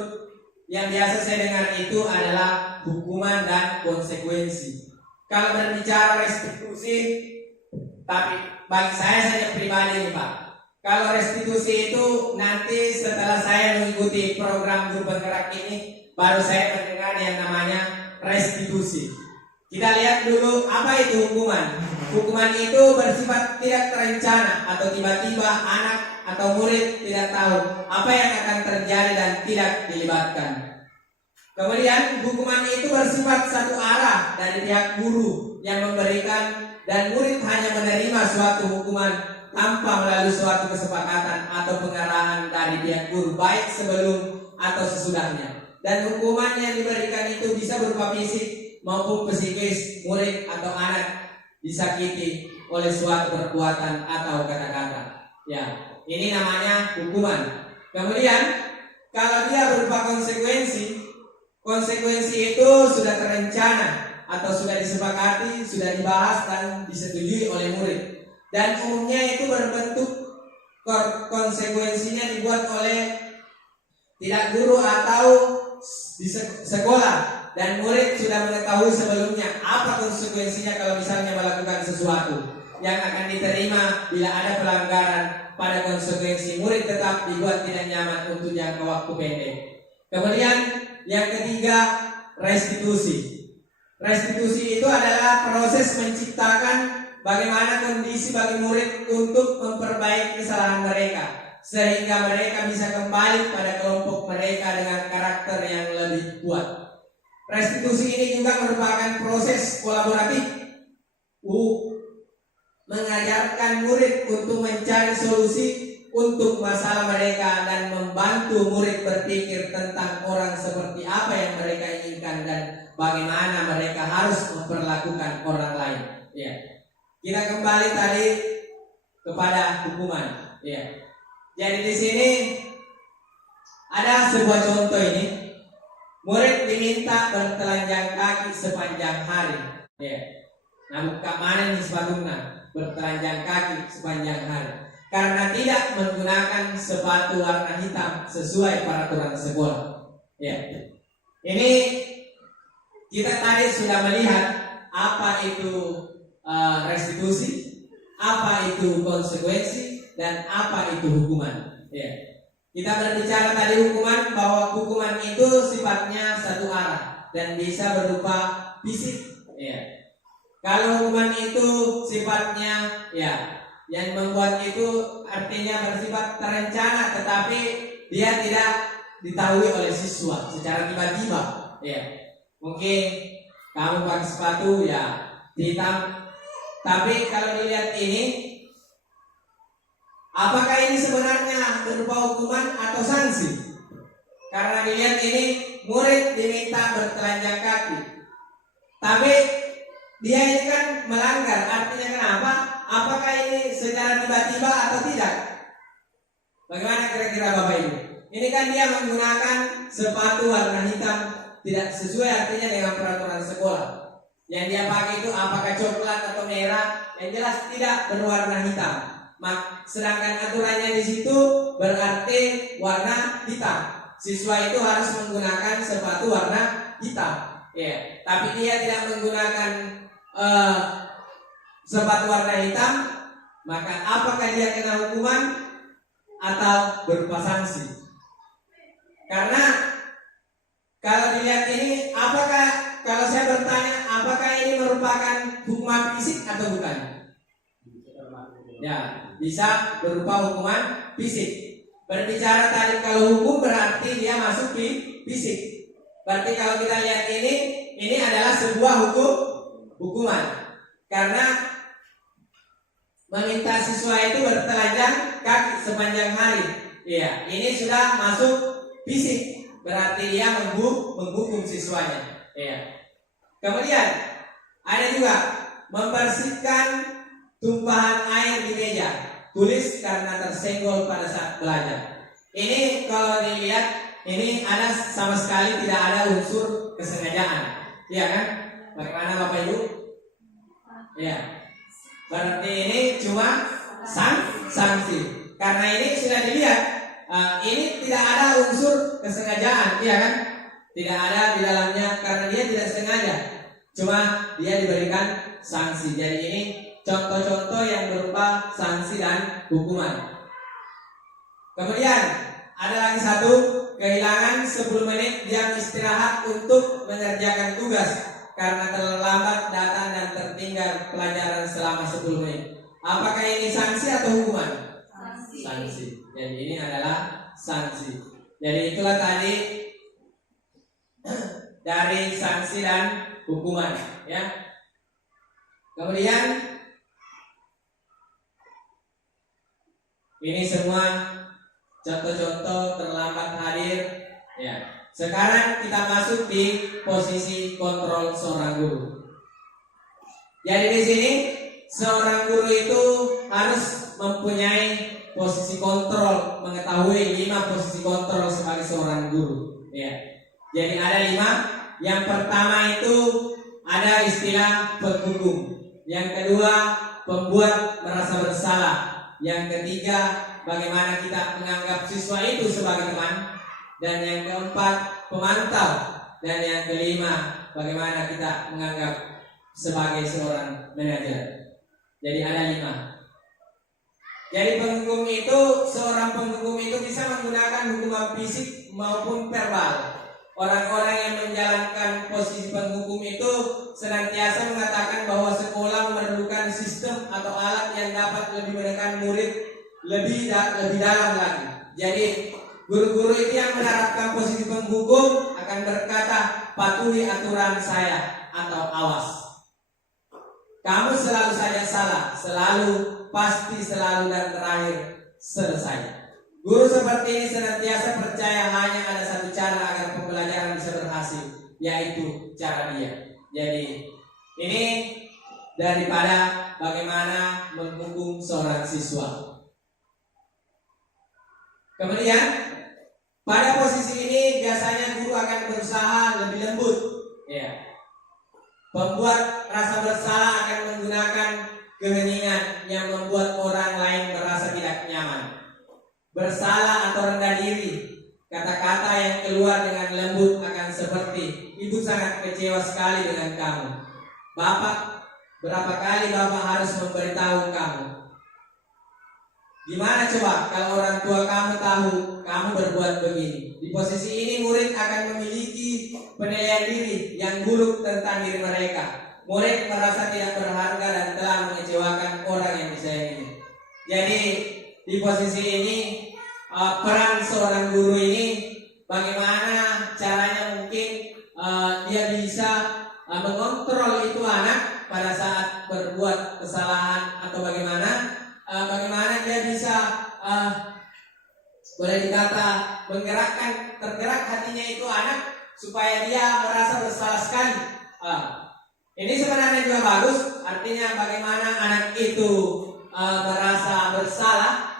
yang biasa saya dengar itu adalah hukuman dan konsekuensi. Kalau berbicara restitusi, tapi bagi saya saja pribadi Pak, kalau restitusi itu nanti setelah saya mengikuti program Guru Bergerak ini, baru saya mendengar yang namanya restitusi. Kita lihat dulu apa itu hukuman. Hukuman itu bersifat tidak terencana atau tiba-tiba anak atau murid tidak tahu apa yang akan terjadi dan tidak dilibatkan. Kemudian hukuman itu bersifat satu arah dari pihak guru yang memberikan, dan murid hanya menerima suatu hukuman tanpa melalui suatu kesepakatan atau pengarahan dari pihak guru, baik sebelum atau sesudahnya. Dan hukuman yang diberikan itu bisa berupa fisik maupun psikis. Murid atau anak disakiti oleh suatu perbuatan atau kata-kata. Ya, ini namanya hukuman. Kemudian kalau dia berupa konsekuensi, konsekuensi itu sudah terencana atau sudah disepakati, sudah dibahas dan disetujui oleh murid. Dan umumnya itu berbentuk konsekuensinya dibuat oleh tidak guru atau di sekolah, dan murid sudah mengetahui sebelumnya apa konsekuensinya kalau misalnya melakukan sesuatu yang akan diterima bila ada pelanggaran. Pada konsekuensi murid tetap dibuat tidak nyaman untuk jangka waktu pendek. Kemudian yang ketiga, restitusi. Restitusi itu adalah proses menciptakan bagaimana kondisi bagi murid untuk memperbaiki kesalahan mereka, sehingga mereka bisa kembali pada kelompok mereka dengan karakter yang lebih kuat. Restitusi ini juga merupakan proses kolaboratif, mengajarkan murid untuk mencari solusi untuk masalah mereka dan membantu murid berpikir tentang orang seperti apa yang mereka inginkan dan bagaimana mereka harus memperlakukan orang lain. Ya. Kita kembali tadi kepada hukuman. Ya. Jadi di sini ada sebuah contoh ini. Murid diminta bertelanjang kaki sepanjang hari. Ya. Nah, buka mana nih sepatunya? Bertelanjang kaki sepanjang hari karena tidak menggunakan sepatu warna hitam sesuai peraturan sekolah. Ya. Ini kita tadi sudah melihat apa itu restitusi, apa itu konsekuensi, dan apa itu hukuman. Ya. Kita berbicara tadi hukuman, bahwa hukuman itu sifatnya satu arah dan bisa berupa fisik. Ya. Kalau hukuman itu sifatnya yang membuat itu artinya bersifat terencana, tetapi dia tidak diketahui oleh siswa secara tiba-tiba. Ya. Mungkin kamu pakai sepatu hitam, tapi kalau dilihat ini, apakah ini sebenarnya berupa hukuman atau sanksi? Karena dilihat ini murid diminta bertelanjang kaki, tapi dia ini kan melanggar. Artinya kenapa? Apakah ini secara tiba-tiba atau tidak? Bagaimana kira-kira Bapak Ibu? Ini kan dia menggunakan sepatu warna hitam tidak sesuai artinya dengan peraturan sekolah. Yang dia pakai itu apakah coklat atau merah? Yang jelas tidak berwarna hitam. Sedangkan aturannya di situ berarti warna hitam. Siswa itu harus menggunakan sepatu warna hitam. Ya, tapi dia tidak menggunakan sepatu warna hitam, maka apakah dia kena hukuman atau berupa sanksi? Karena kalau dilihat ini, kalau saya bertanya, apakah ini merupakan hukuman fisik atau bukan? Ya, bisa berupa hukuman fisik. Berbicara tadi kalau hukum berarti dia masuk di fisik. Berarti kalau kita lihat ini adalah sebuah hukuman. Karena meminta siswa itu bertelanjang kaki sepanjang hari. Iya, ini sudah masuk fisik. Berarti dia menghukum siswanya. Iya. Kemudian ada juga membersihkan tumpahan air di meja, tulis karena tersenggol pada saat belajar. Ini kalau dilihat ini ada sama sekali tidak ada unsur kesengajaan. Iya kan? Bagaimana Bapak Ibu? Iya. Berarti ini cuma sanksi. Karena ini sudah dilihat, ini tidak ada unsur kesengajaan, iya kan? Tidak ada di dalamnya karena dia tidak sengaja. Cuma dia diberikan sanksi. Jadi ini contoh-contoh yang berupa sanksi dan hukuman. Kemudian ada lagi satu, kehilangan 10 menit jam istirahat untuk mengerjakan tugas karena terlambat datang dan tertinggal pelajaran selama 10 menit. Apakah ini sanksi atau hukuman? Sanksi. Jadi ini adalah sanksi. Jadi itulah tadi dari sanksi dan hukuman, ya. Kemudian ini semua contoh-contoh terlambat hadir, ya. Sekarang kita masuk di posisi kontrol seorang guru. Jadi di sini seorang guru itu harus mempunyai posisi kontrol, mengetahui 5 posisi kontrol sebagai seorang guru, ya. Jadi ada 5. Yang pertama itu ada istilah penghukum. Yang kedua, pembuat merasa bersalah. Yang ketiga, bagaimana kita menganggap siswa itu sebagai teman. Dan yang keempat, pemantau. Dan yang kelima, bagaimana kita menganggap sebagai seorang manajer. Jadi ada 5. Jadi penghukum itu, seorang penghukum itu bisa menggunakan hukuman fisik maupun verbal. Orang-orang yang menjalankan posisi penghukum itu senantiasa mengatakan bahwa sekolah memerlukan sistem atau alat yang dapat lebih menekan murid lebih dalam lagi. Jadi guru-guru itu yang menerapkan posisi penghukum akan berkata, patuhi aturan saya atau awas. Kamu selalu saja salah, selalu, pasti, selalu, dan terakhir selesai. Guru seperti ini senantiasa percaya hanya ada satu cara agar pembelajaran bisa berhasil, yaitu cara dia. Jadi ini daripada bagaimana menghukum seorang siswa. Kemudian pada posisi ini biasanya guru akan berusaha lebih lembut, ya. Pembuat rasa bersalah akan menggunakan keheningan yang membuat orang lain merasa tidak nyaman. Bersalah atau rendah diri, kata-kata yang keluar dengan lembut akan seperti, ibu sangat kecewa sekali dengan kamu. Bapak, berapa kali Bapak harus memberitahu kamu? Gimana coba kalau orang tua kamu tahu kamu berbuat begini? Di posisi ini murid akan memiliki penilaian diri yang buruk tentang diri mereka. Murid merasa tidak berharga dan telah mengecewakan orang yang disayangi. Jadi di posisi ini peran seorang guru ini bagaimana caranya mungkin dia bisa mengontrol itu anak pada saat berbuat kesalahan, atau bagaimana dia bisa boleh dikata tergerak hatinya itu anak supaya dia merasa bersalah sekali. Ini sebenarnya juga bagus, artinya bagaimana anak itu merasa bersalah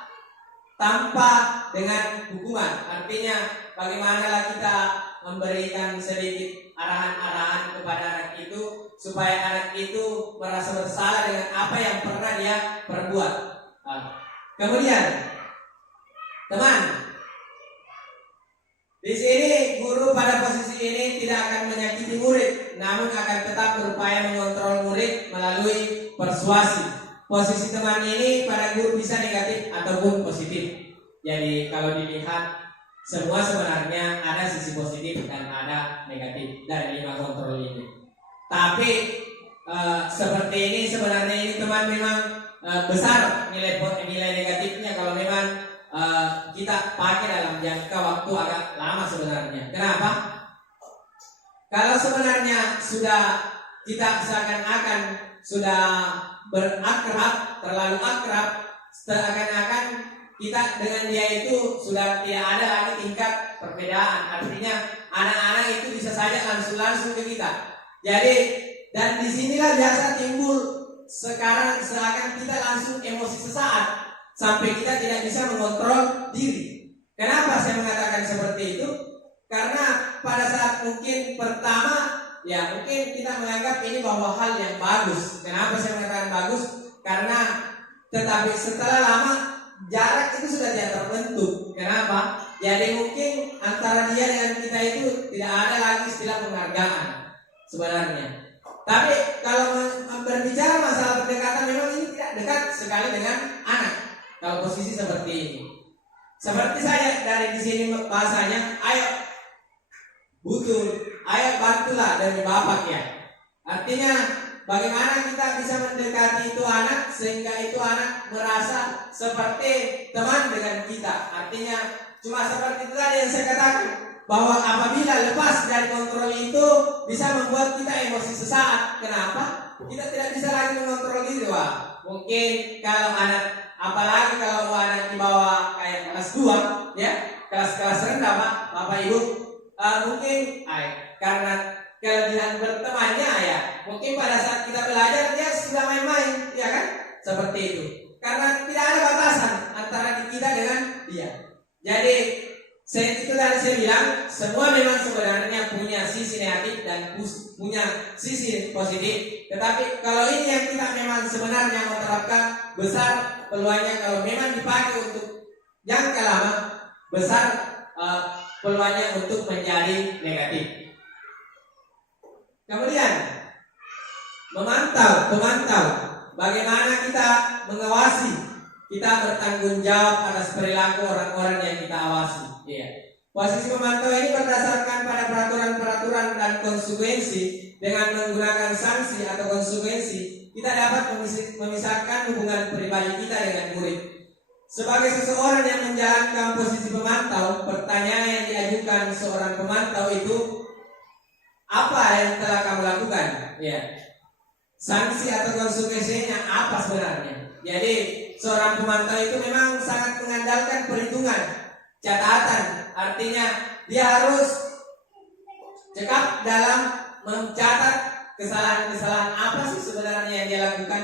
tanpa dengan hukuman. Artinya bagaimana kita memberikan sedikit arahan-arahan kepada anak itu supaya anak itu merasa bersalah dengan apa yang pernah dia perbuat. Kemudian teman, di sini guru pada posisi ini tidak akan menyakiti murid, namun akan tetap berupaya mengontrol murid melalui persuasi. Posisi teman ini pada guru bisa negatif ataupun positif. Jadi kalau dilihat semua sebenarnya ada sisi positif dan ada negatif dari 5 kontrol ini. Tapi seperti ini sebenarnya ini teman memang besar nilai negatifnya kalau memang kita pakai dalam jangka waktu agak lama sebenarnya. Kenapa? Kalau sebenarnya sudah kita seakan-akan sudah berakrab, terlalu akrab, seakan-akan kita dengan dia itu sudah tidak ada lagi tingkat perbedaan. Artinya anak-anak itu bisa saja langsung ke kita. Jadi dan disinilah biasa timbul sekarang seakan kita langsung emosi sesaat sampai kita tidak bisa mengontrol diri. Kenapa saya mengatakan seperti itu? Karena pada saat mungkin pertama, ya mungkin kita menganggap ini bahwa hal yang bagus. Kenapa saya mengatakan bagus? Karena tetapi setelah lama jarak itu sudah tidak terbentuk. Kenapa? Jadi mungkin antara dia dengan kita itu tidak ada lagi istilah penghargaan sebenarnya. Tapi kalau berbicara masalah pendekatan, memang ini tidak dekat sekali dengan anak. Kalau posisi seperti ini, seperti saya dari di sini bahasanya, ayo butuh, ayo bantulah dari bapak ya. Artinya bagaimana kita bisa mendekati itu anak sehingga itu anak merasa seperti teman dengan kita. Artinya cuma seperti itu tadi yang saya katakan, bahwa apabila lepas dari kontrol itu bisa membuat kita emosi sesaat. Kenapa? Kita tidak bisa lagi mengontrol diri. Wah, mungkin kalau anak, apalagi kalau anak di bawah kayak kelas 2 ya, kelas rendah Bapak Ibu, mungkin karena kelebihan bertemannya ya, mungkin pada saat kita belajar dia sudah main-main, ya kan? Seperti itu. Karena tidak ada batasan antara kita dengan dia. Jadi itu tadi saya bilang, semua memang sebenarnya punya sisi negatif dan punya sisi positif. Tetapi kalau ini yang kita memang sebenarnya menerapkan, besar peluangnya kalau memang dipakai untuk jangka lama, besar peluangnya untuk menjadi negatif. Kemudian memantau, bagaimana kita mengawasi, kita bertanggung jawab atas perilaku orang-orang yang kita awasi. Ya. Posisi memantau ini berdasarkan pada peraturan-peraturan dan konsekuensi. Dengan menggunakan sanksi atau konsekuensi, kita dapat memisahkan hubungan pribadi kita dengan murid. Sebagai seseorang yang menjalankan posisi pemantau, pertanyaan yang diajukan seorang pemantau itu, apa yang telah kamu lakukan? Ya. Sanksi atau konsekuensinya apa sebenarnya? Jadi seorang pemantau itu memang sangat mengandalkan perhitungan, catatan. Artinya dia harus cekap dalam mencatat kesalahan-kesalahan apa sih sebenarnya yang dia lakukan.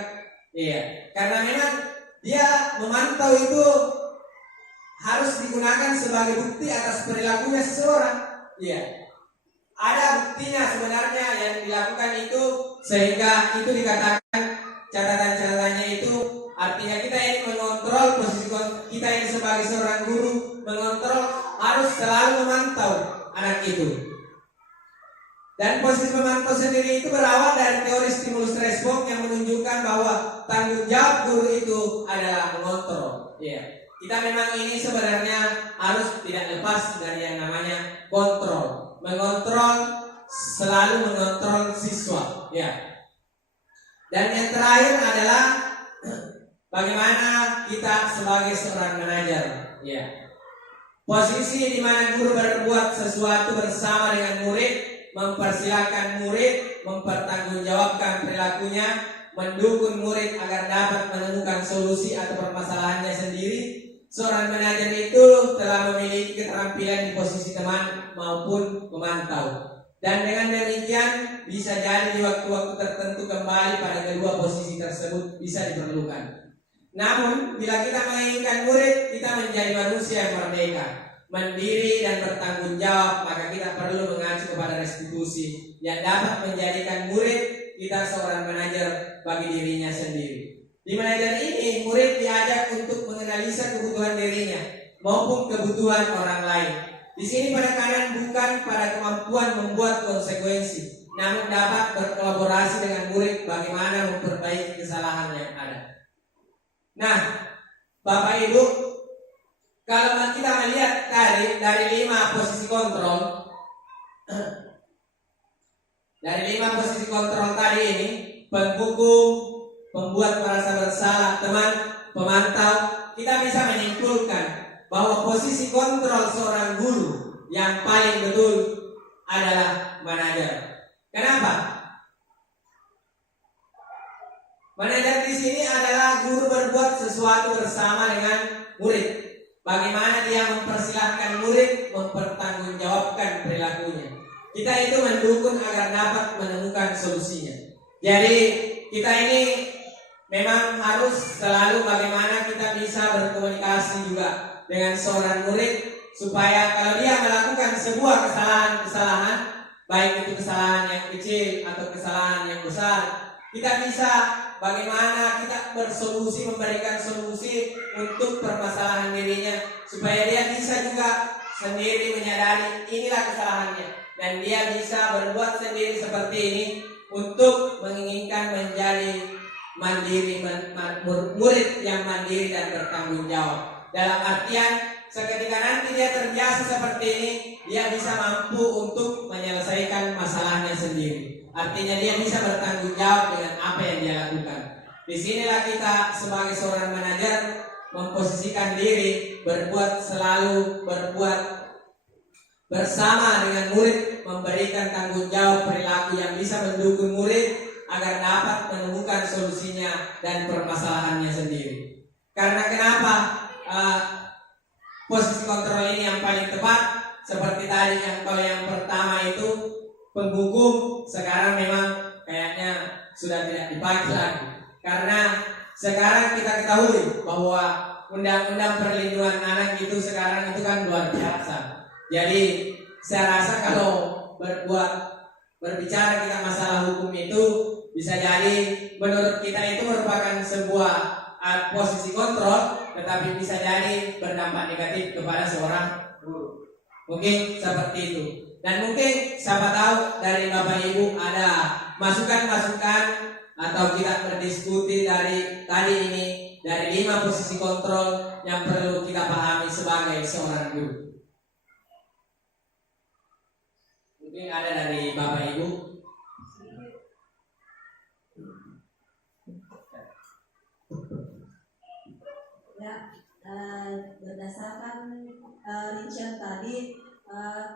Iya. Karena memang dia memantau itu harus digunakan sebagai bukti atas perilakunya seseorang. Iya. Ada buktinya sebenarnya yang dilakukan itu, sehingga itu dikatakan catatan-catatannya itu. Artinya kita ini mengontrol posisi kita ini sebagai seorang guru, mengontrol harus selalu memantau anak itu. Dan posisi pemantau sendiri itu berawal dari teori stimulus respons yang menunjukkan bahwa tanggung jawab guru itu adalah mengontrol. Ya, kita memang ini sebenarnya harus tidak lepas dari yang namanya kontrol. Mengontrol, selalu mengontrol siswa. Ya. Dan yang terakhir adalah bagaimana kita sebagai seorang manajer. Ya. Posisi di mana guru berbuat sesuatu bersama dengan murid, mempersilahkan murid mempertanggungjawabkan perilakunya, mendukung murid agar dapat menemukan solusi atau permasalahannya sendiri. Seorang manajer itu telah memiliki keterampilan di posisi teman maupun pemantau. Dan dengan demikian bisa jadi di waktu-waktu tertentu kembali pada kedua posisi tersebut bisa diperlukan. Namun bila kita menginginkan murid kita menjadi manusia yang merdeka, mandiri dan bertanggung jawab, maka kita perlu mengacu kepada restitusi yang dapat menjadikan murid kita seorang manajer bagi dirinya sendiri. Di manajer ini, murid diajak untuk menganalisa kebutuhan dirinya maupun kebutuhan orang lain. Di sini penekanan bukan pada kemampuan membuat konsekuensi, namun dapat berkolaborasi dengan murid bagaimana memperbaiki kesalahan yang ada. Nah, Bapak Ibu, kalau kita melihat dari 5 posisi kontrol, dari 5 posisi kontrol tadi ini, penghukum, pembuat merasa bersalah, teman, pemantau, kita bisa menyimpulkan bahwa posisi kontrol seorang guru yang paling betul adalah manajer. Kenapa? Manajer di sini adalah guru berbuat sesuatu bersama dengan murid. Bagaimana dia mempersilahkan murid mempertanggungjawabkan perilakunya. Kita itu mendukung agar dapat menemukan solusinya. Jadi kita ini memang harus selalu bagaimana kita bisa berkomunikasi juga dengan seorang murid, supaya kalau dia melakukan sebuah kesalahan, baik itu kesalahan yang kecil atau kesalahan yang besar, kita bisa bagaimana kita bersolusi, memberikan solusi untuk permasalahan dirinya, supaya dia bisa juga sendiri menyadari inilah kesalahannya, dan dia bisa berbuat sendiri seperti ini untuk menginginkan menjadi mandiri, murid yang mandiri dan bertanggung jawab. Dalam artian seketika nanti dia terbiasa seperti ini, dia bisa mampu untuk menyelesaikan masalahnya sendiri. Artinya dia bisa bertanggung jawab dengan apa yang dia lakukan. Disinilah kita sebagai seorang manajer memposisikan diri, selalu berbuat bersama dengan murid, memberikan tanggung jawab perilaku yang bisa mendukung murid agar dapat menemukan solusinya dan permasalahannya sendiri. Karena kenapa posisi kontrol ini yang paling tepat? Seperti tadi kalau yang pertama itu penghukum, sekarang memang kayaknya sudah tidak dipakai lagi. Karena sekarang kita ketahui bahwa undang-undang perlindungan anak itu sekarang itu kan luar biasa. Jadi saya rasa kalau berbicara kita masalah hukum itu, bisa jadi menurut kita itu merupakan sebuah posisi kontrol, tetapi bisa jadi berdampak negatif kepada seorang guru. Mungkin seperti itu. Dan mungkin siapa tahu dari Bapak Ibu ada masukan-masukan atau kita berdiskusi dari tadi ini, dari 5 posisi kontrol yang perlu kita pahami sebagai seorang guru. Mungkin ada dari Bapak Ibu. Ya, berdasarkan rincian tadi,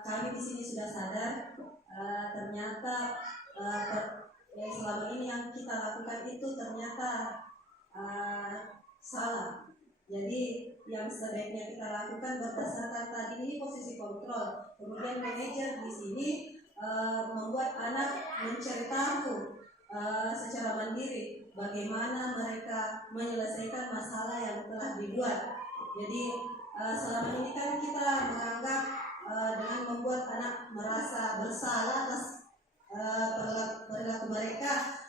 kami di sini sudah sadar ternyata selama ini yang kita lakukan itu ternyata salah. Jadi yang sebaiknya kita lakukan berdasarkan tadi ini posisi kontrol. Kemudian manajer di sini membuat anak mencari tahu secara mandiri bagaimana mereka menyelesaikan masalah yang telah dibuat. Jadi selama ini kan kita menganggap dengan membuat anak merasa bersalah atas perilaku mereka,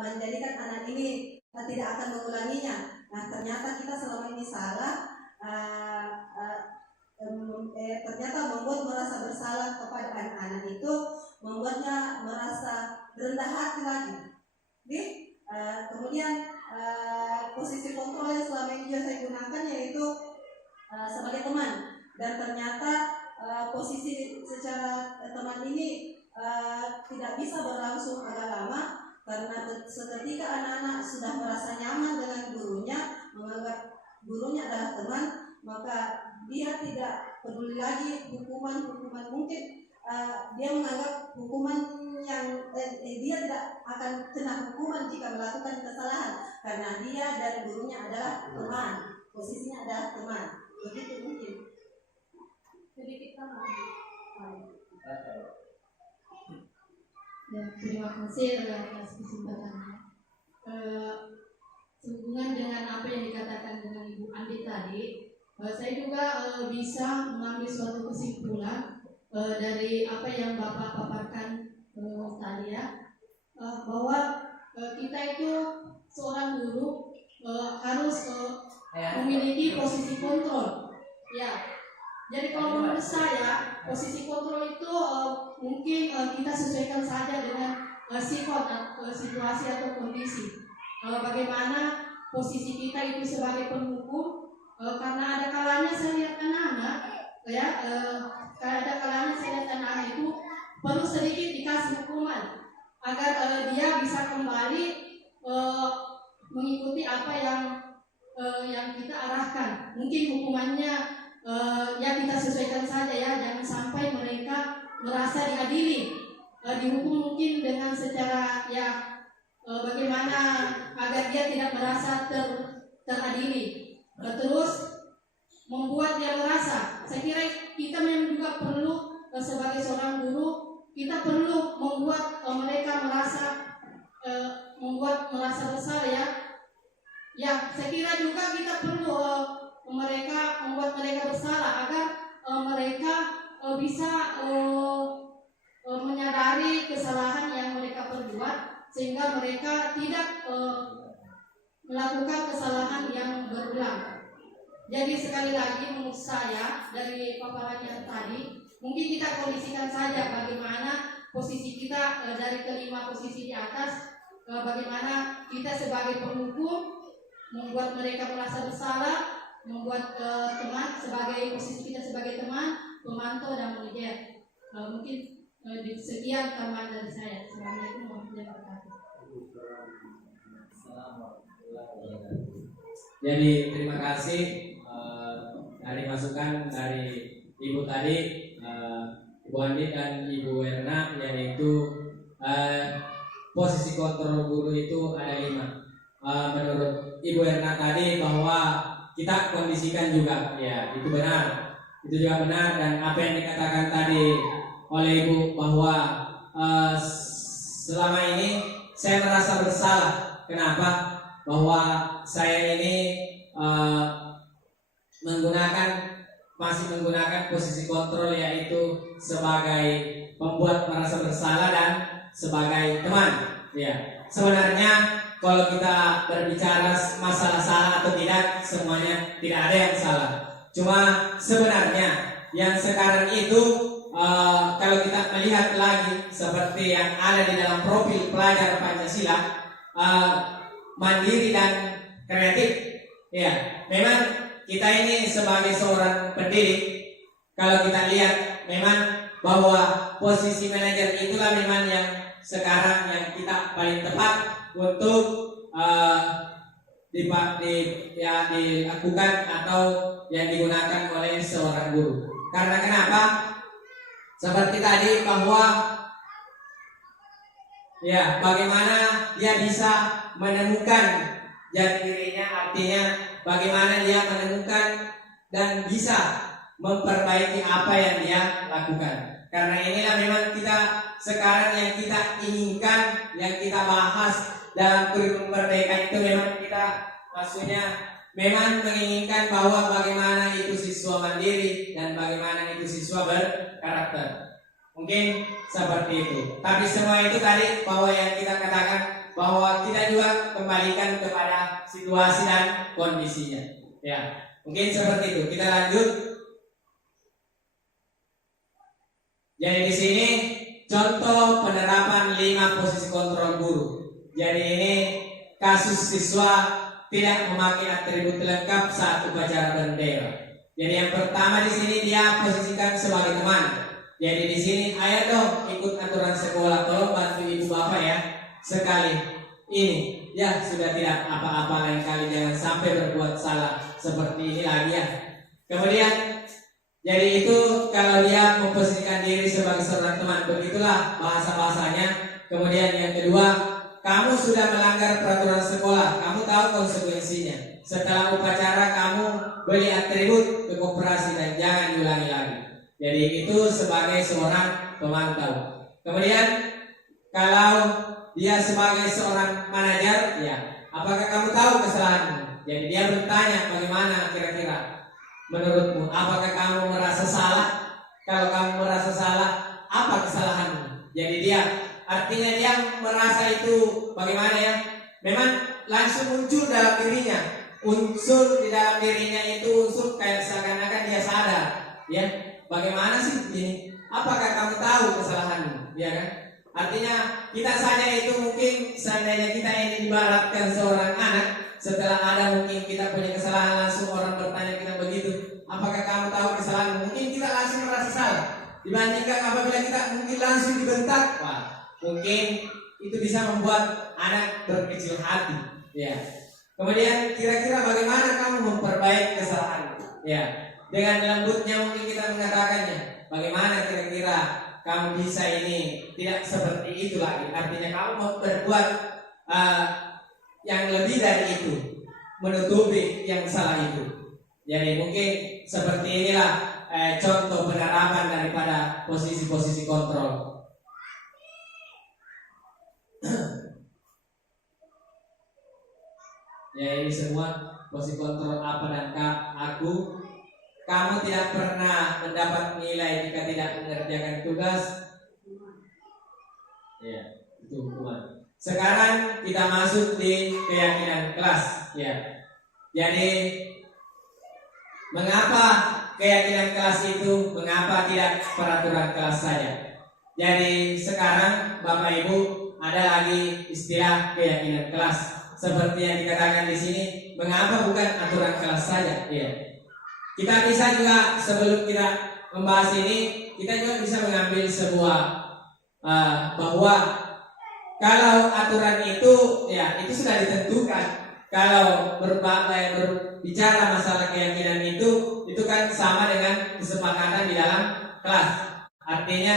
menjadikan anak ini tidak akan mengulanginya. Nah, ternyata kita selama ini salah, ternyata membuat merasa bersalah kepada anak-anak itu membuatnya merasa rendah hati lagi. Kemudian posisi kontrol yang selama ini saya gunakan yaitu sebagai teman, dan ternyata posisi secara teman ini tidak bisa berlangsung agak lama, karena seketika anak-anak sudah merasa nyaman dengan gurunya, menganggap gurunya adalah teman, maka dia tidak peduli lagi hukuman mungkin dia menganggap hukuman yang dia tidak akan kena hukuman jika melakukan kesalahan, karena dia dan gurunya adalah teman, posisinya adalah teman. Begitu mungkin. Jadi kita ya, terima kasih atas kesempatannya. Sehubungan dengan apa yang dikatakan dengan Ibu Andi tadi, saya juga bisa mengambil suatu kesimpulan dari apa yang Bapak paparkan tadi ya, bahwa kita itu seorang guru harus memiliki posisi kontrol. Ya, jadi kalau menurut saya posisi kontrol itu mungkin kita sesuaikan saja dengan situasi atau kondisi. Bagaimana posisi kita itu sebagai penghukum, karena ada kalanya saya lihat anak-anak, ya, ada kalanya saya lihat anak-anak itu perlu sedikit dikasih hukuman agar dia bisa kembali mengikuti apa yang kita arahkan. Mungkin hukumannya ya kita sesuaikan saja ya, jangan sampai mereka merasa diadili, dihukum mungkin dengan secara ya bagaimana agar dia tidak merasa teradili, terus membuat dia merasa. Saya kira kita memang juga perlu sebagai seorang guru, kita perlu membuat mereka merasa besar ya. Ya, saya kira juga kita perlu membuat mereka bersalah agar mereka bisa menyadari kesalahan yang mereka perbuat, sehingga mereka tidak melakukan kesalahan yang berulang. Jadi sekali lagi menurut saya dari paparan yang tadi, mungkin kita kondisikan saja bagaimana posisi kita dari kelima posisi di atas, bagaimana kita sebagai penghukum membuat mereka merasa bersalah, membuat teman sebagai posisi kita sebagai teman, pemantau dan manajer. Mungkin sekian tambahan dari saya. Assalamualaikum warahmatullahi wabarakatuh. Jadi terima kasih dari masukan dari Ibu tadi, Ibu Andi dan Ibu Erna, yaitu posisi kontrol guru itu ada 5. Menurut Ibu Erna tadi bahwa kita kondisikan juga, ya itu benar, itu juga benar. Dan apa yang dikatakan tadi oleh Ibu bahwa selama ini saya merasa bersalah. Kenapa? Bahwa saya ini masih menggunakan posisi kontrol, yaitu sebagai pembuat merasa bersalah dan sebagai teman. Ya, sebenarnya kalau kita berbicara masalah salah atau tidak, semuanya tidak ada yang salah. Cuma sebenarnya yang sekarang itu kalau kita melihat lagi seperti yang ada di dalam profil pelajar Pancasila, mandiri dan kreatif. Ya, memang kita ini sebagai seorang pendidik, kalau kita lihat memang bahwa posisi manajer itulah memang yang sekarang yang kita paling tepat untuk dilakukan atau yang digunakan oleh seorang guru. Karena kenapa? Seperti tadi bahwa ya bagaimana dia bisa menemukan jati dirinya, artinya bagaimana dia menemukan dan bisa memperbaiki apa yang dia lakukan. Karena inilah memang kita sekarang yang kita inginkan, yang kita bahas dalam kurikulum Merdeka itu, memang kita maksudnya memang menginginkan bahwa bagaimana itu siswa mandiri dan bagaimana itu siswa berkarakter. Mungkin seperti itu. Tapi semua itu tadi bahwa yang kita katakan bahwa kita juga kembalikan kepada situasi dan kondisinya. Ya, mungkin seperti itu. Kita lanjut. Jadi di sini contoh penerapan 5 posisi kontrol guru. Jadi ini kasus siswa tidak memakai atribut lengkap saat upacara bendera. Jadi yang pertama di sini dia posisikan sebagai teman. Jadi di sini ayo dong ikut aturan sekolah, tolong bantu ibu bapak ya sekali ini. Ya sudah tidak apa-apa, lain kali jangan sampai berbuat salah seperti ini lagi ya. Kemudian jadi itu kalau dia memposisikan diri sebagai seorang teman, begitulah bahasa-bahasanya. Kemudian yang kedua, kamu sudah melanggar peraturan sekolah, kamu tahu konsekuensinya. Setelah upacara kamu beli atribut ke koperasi dan jangan diulangi lagi. Jadi itu sebagai seorang pemantau. Kemudian kalau dia sebagai seorang manajer, ya apakah kamu tahu kesalahanmu? Jadi dia bertanya, bagaimana kira-kira menurutmu, apakah kamu merasa salah? Kalau kamu merasa salah, apa kesalahanmu? Jadi dia artinya dia merasa itu bagaimana ya? Memang langsung muncul dalam dirinya. Unsur di dalam dirinya itu unsur kayak seakan-akan dia sadar, ya. Bagaimana sih ini? Apakah kamu tahu kesalahanmu? Ya kan? Artinya kita saja itu mungkin seandainya kita ini dibaratkan seorang anak, setelah ada mungkin kita punya kesalahan, langsung orang bertanya kita begitu, apakah kamu tahu kesalahanmu? Mungkin kita langsung merasa salah. Dibandingkan apabila kita mungkin langsung dibentak, wah, mungkin itu bisa membuat anak berkecil hati. Ya. Kemudian kira-kira bagaimana kamu memperbaiki kesalahanmu? Ya. Dengan lembutnya mungkin kita mengatakannya, bagaimana kira-kira kamu bisa ini tidak seperti itu lagi. Artinya kamu mau berbuat yang lebih dari itu, menutupi yang salah itu. Jadi mungkin seperti inilah contoh penerapan daripada posisi-posisi kontrol. Ya, ini semua posisi kontrol apa dan aku. Kamu tidak pernah mendapat nilai jika tidak mengerjakan tugas. Ya, itu hukuman. Sekarang kita masuk di keyakinan kelas. Ya, jadi mengapa keyakinan kelas itu? Mengapa tidak peraturan kelas saja? Jadi sekarang Bapak Ibu ada lagi istilah keyakinan kelas. Seperti yang dikatakan di sini, mengapa bukan aturan kelas saja? Ya. Kita bisa juga sebelum kita membahas ini, kita juga bisa mengambil sebuah bahwa kalau aturan itu, ya itu sudah ditentukan. Kalau berbicara masalah keyakinan itu kan sama dengan kesepakatan di dalam kelas. Artinya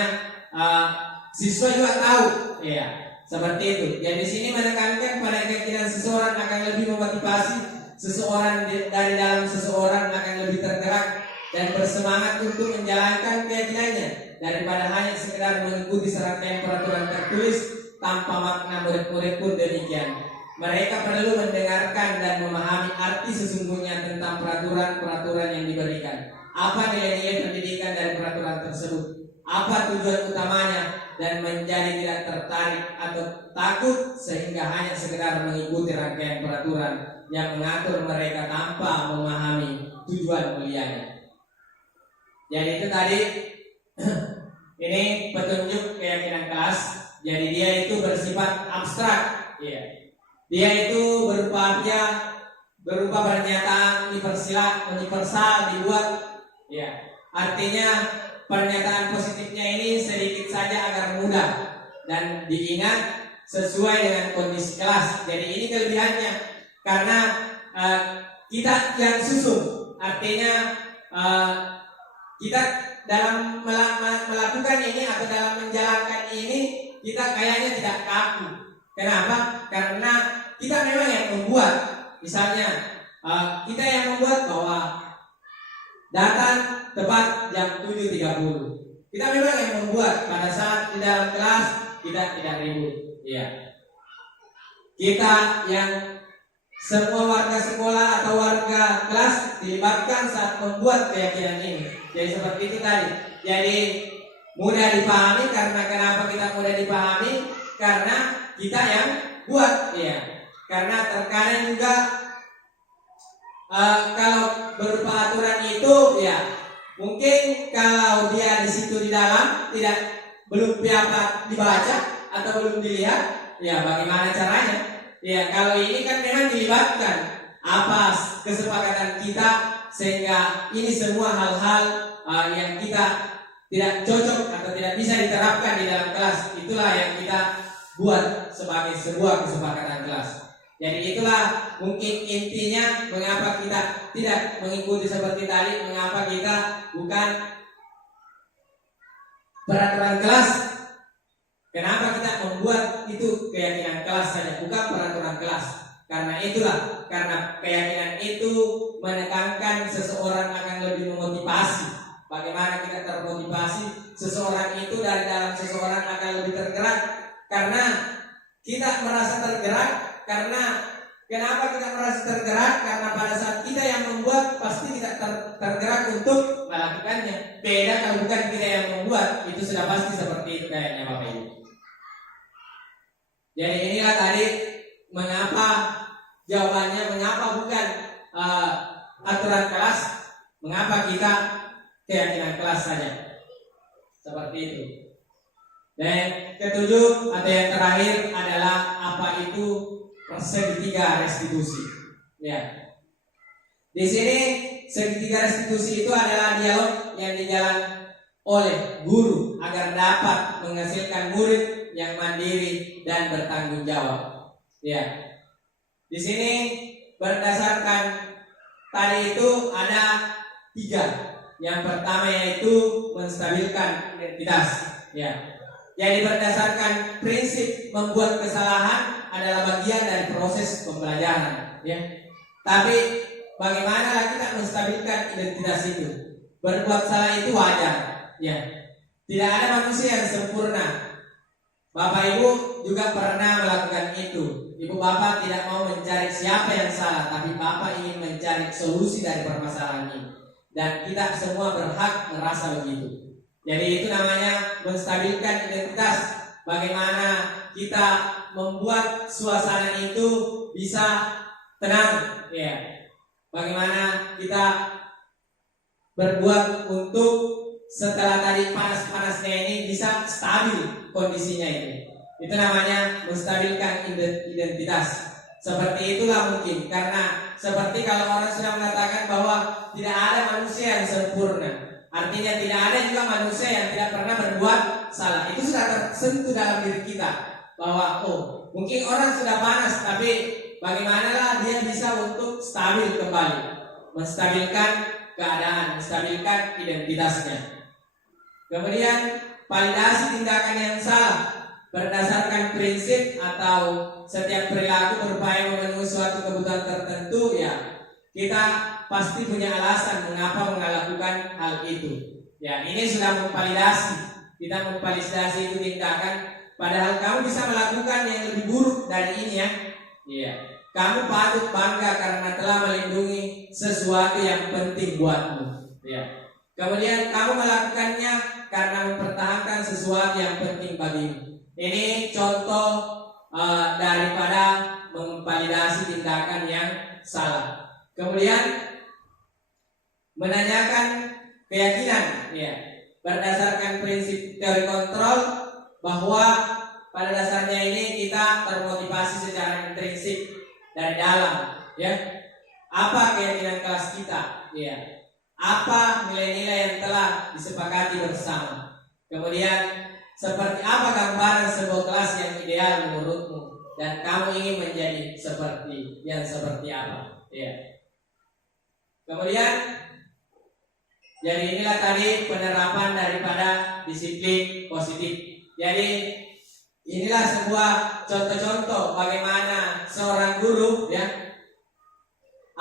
siswa juga tahu, ya seperti itu. Jadi di sini menekankan pada keyakinan seseorang akan lebih memotivasi. Seseorang dari dalam seseorang akan lebih tergerak dan bersemangat untuk menjalankan keyakinannya daripada hanya sekedar mengikuti serangkaian peraturan tertulis tanpa makna. Murid-murid pun demikian. Mereka perlu mendengarkan dan memahami arti sesungguhnya tentang peraturan-peraturan yang diberikan. Apa nilai-nilai pendidikan dari peraturan tersebut? Apa tujuan utamanya? Dan menjadi tidak tertarik atau takut sehingga hanya sekedar mengikuti rangkaian peraturan yang mengatur mereka tanpa memahami tujuan mulianya. Jadi itu tadi ini petunjuk keyakinan kelas. Jadi dia itu bersifat abstrak, ya. Dia itu berupa pernyataan universal dibuat, ya. Artinya pernyataan positifnya ini sedikit saja agar mudah dan diingat sesuai dengan kondisi kelas. Jadi ini kelebihannya karena kita yang susun. Artinya kita dalam melakukan ini atau dalam menjalankan ini kita kayaknya tidak kaku. Kenapa? Karena kita memang yang membuat. Misalnya kita yang membuat bahwa datang tepat jam 7.30. Kita memang yang membuat. Pada saat di dalam kelas kita tidak ribut. Ya. Kita yang semua warga sekolah atau warga kelas dilibatkan saat membuat keyakinan ini. Jadi seperti itu tadi. Jadi mudah dipahami. Karena kenapa kita mudah dipahami? Karena kita yang buat. Ya. Karena terkadang juga kalau berupa aturan itu, ya mungkin kalau dia di situ di dalam belum dapat dibaca atau belum dilihat, ya bagaimana caranya? Ya kalau ini kan memang dilibatkan apa kesepakatan kita sehingga ini semua hal-hal yang kita tidak cocok atau tidak bisa diterapkan di dalam kelas, itulah yang kita buat sebagai sebuah kesepakatan kelas. Jadi itulah mungkin intinya mengapa kita tidak mengikuti seperti tadi, mengapa kita bukan peraturan kelas. Kenapa kita membuat itu keyakinan kelas saja, bukan peraturan kelas? Karena itulah, karena keyakinan itu menekankan seseorang akan lebih memotivasi. Bagaimana kita termotivasi? Seseorang itu dari dalam seseorang akan lebih tergerak. Karena kita merasa tergerak. Karena kenapa kita merasa tergerak? Karena pada saat kita yang membuat pasti tidak tergerak untuk melakukannya. Beda kalau bukan kita yang membuat, itu sudah pasti seperti itu kayaknya Bapak Ibu. Jadi inilah tadi mengapa jawabannya, mengapa bukan aturan kelas, mengapa kita keyakinan kelas saja. Seperti itu. Dan ketujuh atau yang terakhir adalah apa itu segitiga restitusi. Ya. Di sini segitiga restitusi itu adalah dialog yang dijalankan oleh guru agar dapat menghasilkan murid yang mandiri dan bertanggung jawab. Ya. Di sini berdasarkan tadi itu ada 3. Yang pertama yaitu menstabilkan identitas. Ya. Jadi berdasarkan prinsip membuat kesalahan adalah bagian dari proses pembelajaran. Ya. Tapi bagaimana kita menstabilkan identitas itu? Berbuat salah itu wajar. Ya. Tidak ada manusia yang sempurna. Bapak Ibu juga pernah melakukan itu. Ibu Bapak tidak mau mencari siapa yang salah, tapi Bapak ingin mencari solusi dari permasalahan ini. Dan kita semua berhak merasa begitu. Jadi itu namanya menstabilkan identitas. Bagaimana kita membuat suasana itu bisa tenang, ya. Bagaimana kita berbuat untuk setelah tadi panas-panasnya ini bisa stabil kondisinya ini. Itu namanya menstabilkan identitas. Seperti itulah mungkin, karena seperti kalau orang sudah mengatakan bahwa tidak ada manusia yang sempurna, artinya tidak ada juga manusia yang tidak pernah berbuat salah. Itu sudah tersentuh dalam diri kita bahwa mungkin orang sudah panas, tapi bagaimanalah dia bisa untuk stabil kembali, menstabilkan keadaan, menstabilkan identitasnya. Kemudian validasi tindakan yang salah berdasarkan prinsip atau setiap perilaku berupaya memenuhi suatu kebutuhan tertentu, ya kita pasti punya alasan mengapa melakukan hal itu. Ya, ini sudah memvalidasi. Kita memvalidasi itu tindakan, padahal kamu bisa melakukan yang lebih buruk dari ini ya. Iya. Kamu patut bangga karena telah melindungi sesuatu yang penting buatmu. Ya. Kemudian kamu melakukannya karena mempertahankan sesuatu yang penting bagimu. Ini contoh daripada memvalidasi tindakan yang salah. Kemudian menanyakan keyakinan, ya, berdasarkan prinsip teori kontrol bahwa pada dasarnya ini kita termotivasi secara intrinsik dari dalam, ya. Apa keyakinan kelas kita, ya. Apa nilai-nilai yang telah disepakati bersama. Kemudian seperti apa gambaran sebuah kelas yang ideal menurutmu, dan kamu ingin menjadi seperti apa, ya. Kemudian jadi inilah tadi penerapan daripada disiplin positif. Jadi inilah sebuah contoh-contoh bagaimana seorang guru, ya,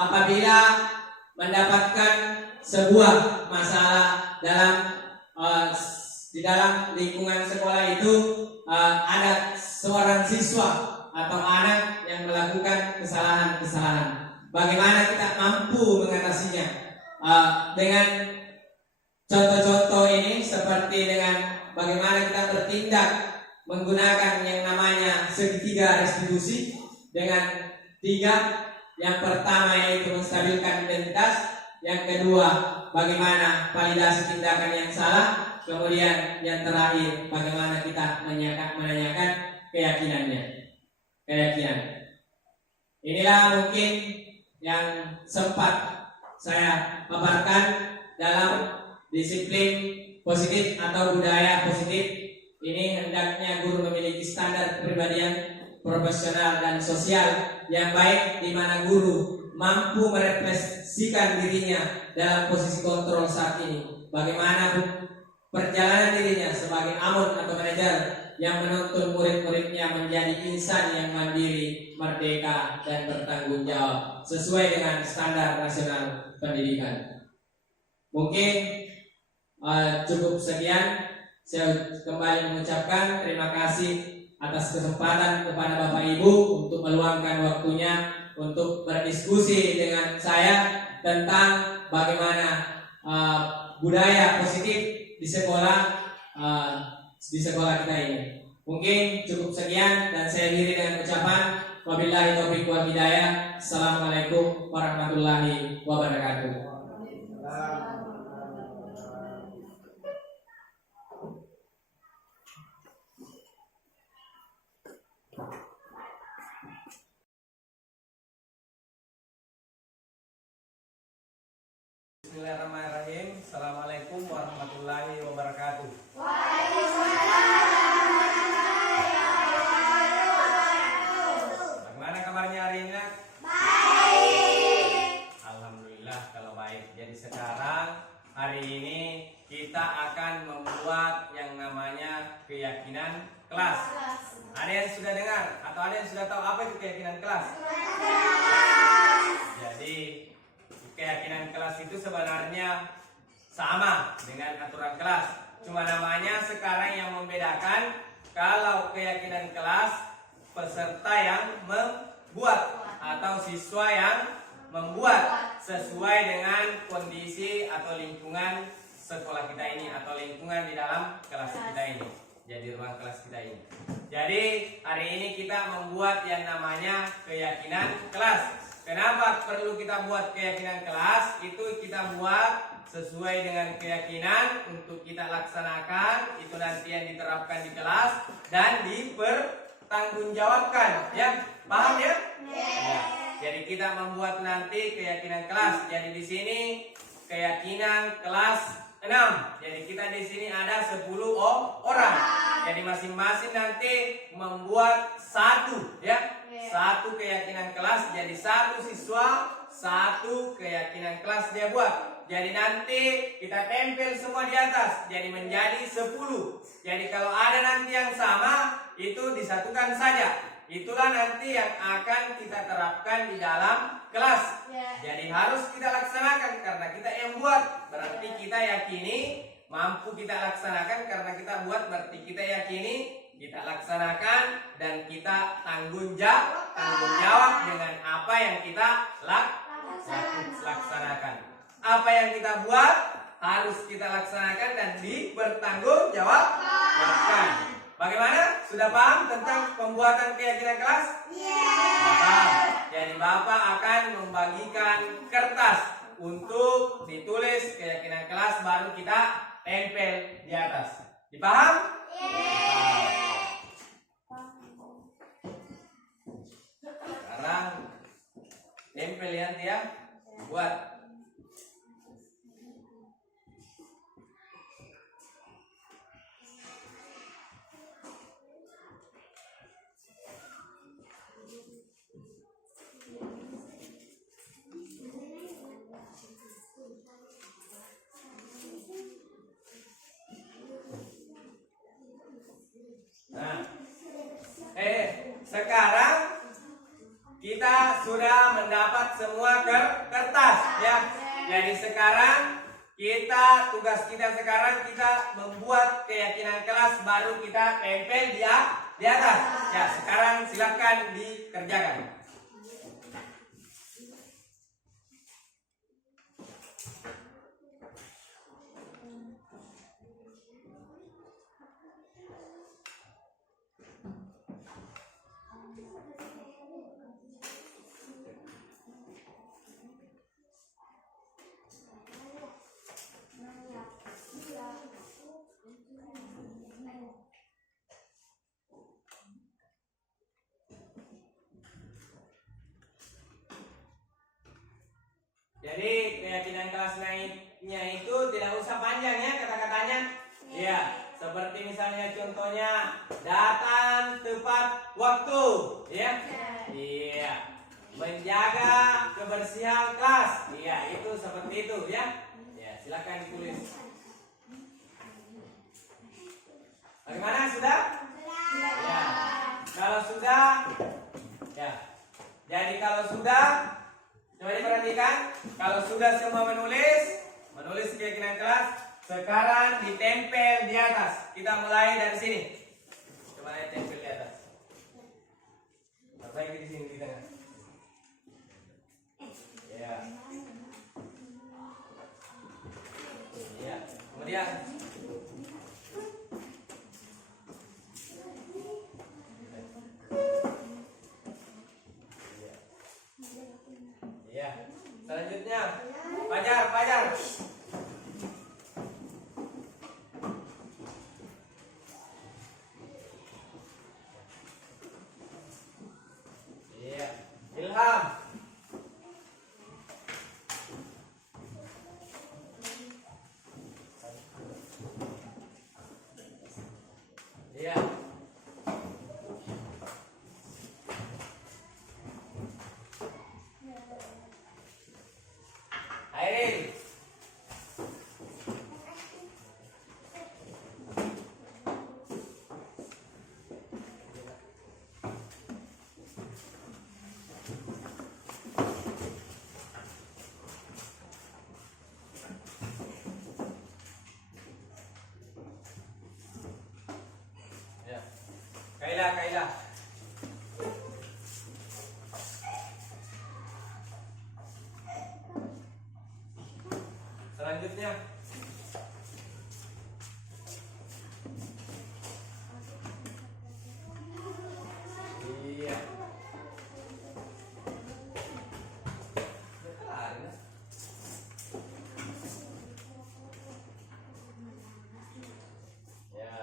apabila mendapatkan sebuah masalah di dalam lingkungan sekolah itu, ada seorang siswa atau anak yang melakukan kesalahan-kesalahan. Bagaimana kita mampu mengatasinya? Dengan contoh-contoh ini seperti dengan bagaimana kita bertindak menggunakan yang namanya segitiga restitusi dengan 3. Yang pertama yaitu menstabilkan identitas, yang kedua bagaimana validasi tindakan yang salah, kemudian yang terakhir bagaimana kita menanyakan keyakinan. Inilah mungkin yang sempat saya paparkan dalam disiplin positif atau budaya positif. Ini hendaknya guru memiliki standar kepribadian profesional dan sosial yang baik, di mana guru mampu merefleksikan dirinya dalam posisi kontrol saat ini. Bagaimana perjalanan dirinya sebagai amon atau manajer yang menuntun murid-muridnya menjadi insan yang mandiri, merdeka, dan bertanggung jawab sesuai dengan standar nasional pendidikan. Mungkin cukup sekian. Saya kembali mengucapkan terima kasih atas kesempatan kepada Bapak Ibu untuk meluangkan waktunya untuk berdiskusi dengan saya tentang bagaimana budaya positif di sekolah kita ini. Mungkin cukup sekian dan saya akhiri dengan ucapan wabillahi taufiq wal hidayah. Assalamualaikum warahmatullahi wabarakatuh. Bismillahirrahmanirrahim. Assalamualaikum warahmatullahi wabarakatuh. Bagaimana kabarnya hari ini? Baik. Alhamdulillah kalau baik. Jadi sekarang membuat yang namanya keyakinan kelas. Ada yang sudah dengar atau ada yang sudah tahu apa itu keyakinan kelas? Jadi keyakinan kelas itu sebenarnya sama dengan aturan kelas. Cuma namanya sekarang yang membedakan, kalau keyakinan kelas peserta yang membuat atau siswa yang membuat sesuai dengan kondisi atau lingkungan sekolah kita ini atau lingkungan di dalam kelas kita ini. Jadi ruang kelas kita ini. Jadi hari ini kita membuat yang namanya keyakinan kelas. Kenapa perlu kita buat keyakinan kelas? Itu kita buat sesuai dengan keyakinan untuk kita laksanakan. Itu nanti yang diterapkan di kelas dan dipertanggungjawabkan. Ya, paham ya? Ya. Jadi kita membuat nanti keyakinan kelas. Jadi di sini keyakinan kelas 6. Jadi kita di sini ada 10 orang. Jadi masing-masing nanti membuat satu, ya. Satu keyakinan kelas. Jadi satu siswa, satu keyakinan kelas dia buat. Jadi nanti kita tempel semua di atas. Jadi menjadi 10. Jadi kalau ada nanti yang sama, itu disatukan saja. Itulah nanti yang akan kita terapkan di dalam kelas. Jadi harus kita laksanakan karena kita yang buat. Berarti kita yakini mampu kita laksanakan karena kita buat. Berarti kita yakini kita laksanakan dan kita tanggung jawab dengan apa yang kita laksanakan. Apa yang kita buat harus kita laksanakan dan dipertanggungjawabkan. Bagaimana? Sudah paham tentang pembuatan keyakinan kelas? Paham. Jadi Bapak akan membagikan kertas untuk ditulis keyakinan kelas, baru kita tempel di atas. Dipaham? Sekarang tempel ya nanti ya. Buat. Nah, sekarang kita sudah mendapat semua kertas ya. Jadi sekarang tugas kita sekarang kita membuat keyakinan kelas, baru kita tempel di atas. Ya, sekarang silakan dikerjakan. Jadi keyakinan kelas naiknya itu tidak usah panjang ya kata-katanya. Ya, seperti misalnya contohnya datang tepat waktu, ya. Iya. Menjaga kebersihan kelas. Iya, itu seperti itu ya. Ya, silakan ditulis. Bagaimana, sudah? Ya. Kalau sudah, ya. Jadi kalau sudah, coba diperhatikan, kalau sudah semua menulis keyakinan kelas, sekarang ditempel di atas. Kita mulai dari sini. Coba tempel di atas. Baik di sini di tengah. Ya. Ya. Kemudian selanjutnya, Fajar. Iya, Ilham. Kailah. Selanjutnya. Iya. Kelar, ya. Ya.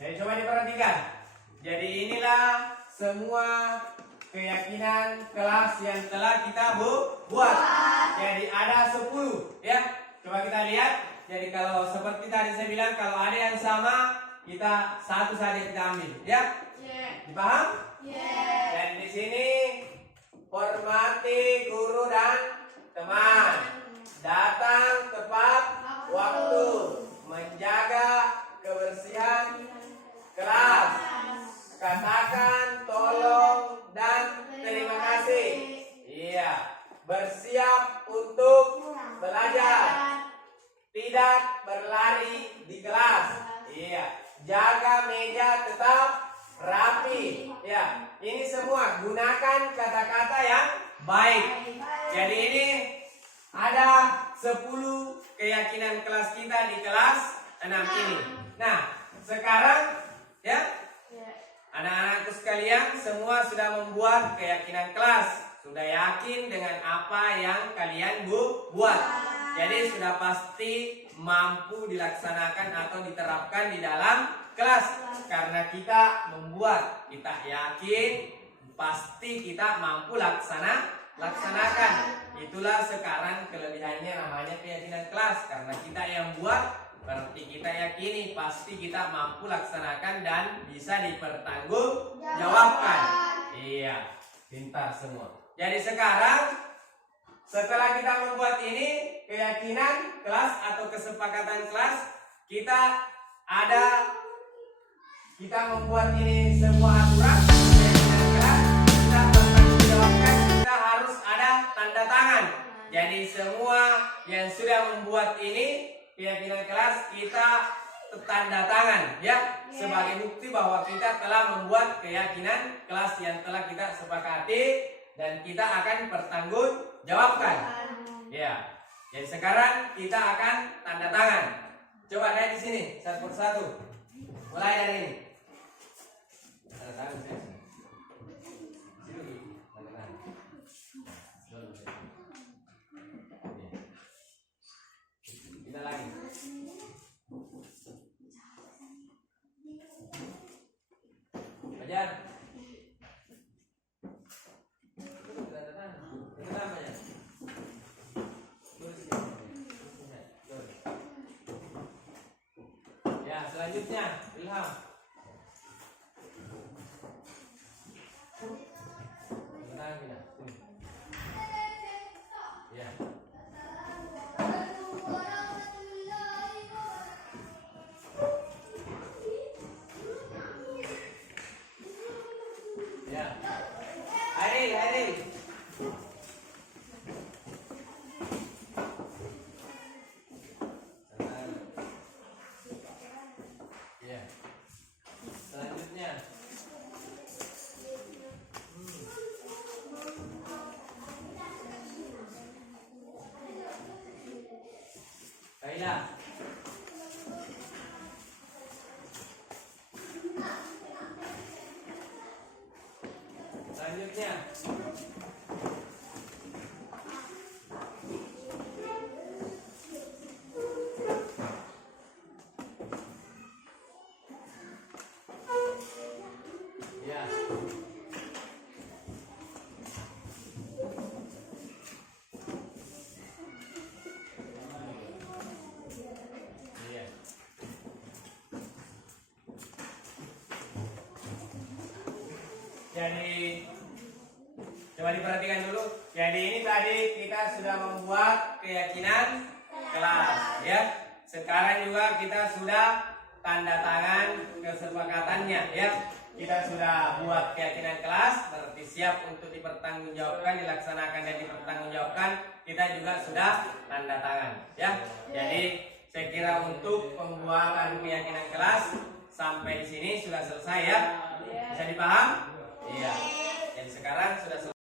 Jadi coba diperhatikan. Jadi inilah semua keyakinan kelas yang telah kita buat. Jadi ada 10 ya. Coba kita lihat. Jadi kalau seperti tadi saya bilang, kalau ada yang sama, kita satu saja kita ambil ya. Dipaham? Dan di sini hormati guru dan teman. Datang tepat waktu. Menjaga kebersihan kelas. Katakan tolong dan terima kasih. Iya. Bersiap untuk belajar. Tidak berlari di kelas. Iya. Jaga meja tetap rapi. Ya. Ini semua gunakan kata-kata yang baik. Jadi ini ada 10 keyakinan kelas kita di kelas 6 ini. Nah, sekarang ya, anak-anakku sekalian semua sudah membuat keyakinan kelas. Sudah yakin dengan apa yang kalian buat. Jadi sudah pasti mampu dilaksanakan atau diterapkan di dalam kelas. Karena kita membuat, kita yakin pasti kita mampu laksanakan. Itulah sekarang kelebihannya namanya keyakinan kelas. Karena kita yang buat, berarti kita yakini pasti kita mampu laksanakan dan bisa dipertanggungjawabkan. Iya, pintar semua. Jadi sekarang setelah kita membuat ini keyakinan kelas atau kesepakatan kelas, kita membuat ini sebuah aturan keyakinan kelas, kita bertanggungjawabkan, kita harus ada tanda tangan. Jadi semua yang sudah membuat ini keyakinan kelas kita tanda tangan ya, sebagai bukti bahwa kita telah membuat keyakinan kelas yang telah kita sepakati dan kita akan pertanggungjawabkan. Ya. Jadi sekarang kita akan tanda tangan. Coba lihat di sini satu persatu. Mulai dari ini. Tanda tangan saya. Sini. Tanda tangan. Kita lagi. Belajar. Ya, selanjutnya Ilham. Ya. Ya. Aril. Ya. Selanjutnya. Kaila. Selanjutnya. Ya. Iya. Jadi coba diperhatikan dulu. Jadi ini tadi kita sudah membuat keyakinan kelas ya. Sekarang juga kita sudah tanda tangan kesepakatannya ya. kita sudah buat keyakinan kelas, berarti siap untuk dipertanggungjawabkan, dilaksanakan dan dipertanggungjawabkan. Kita juga sudah tanda tangan, ya. Jadi saya kira untuk pembuatan keyakinan kelas sampai di sini sudah selesai, ya. Bisa dipaham? Iya. Jadi sekarang sudah selesai.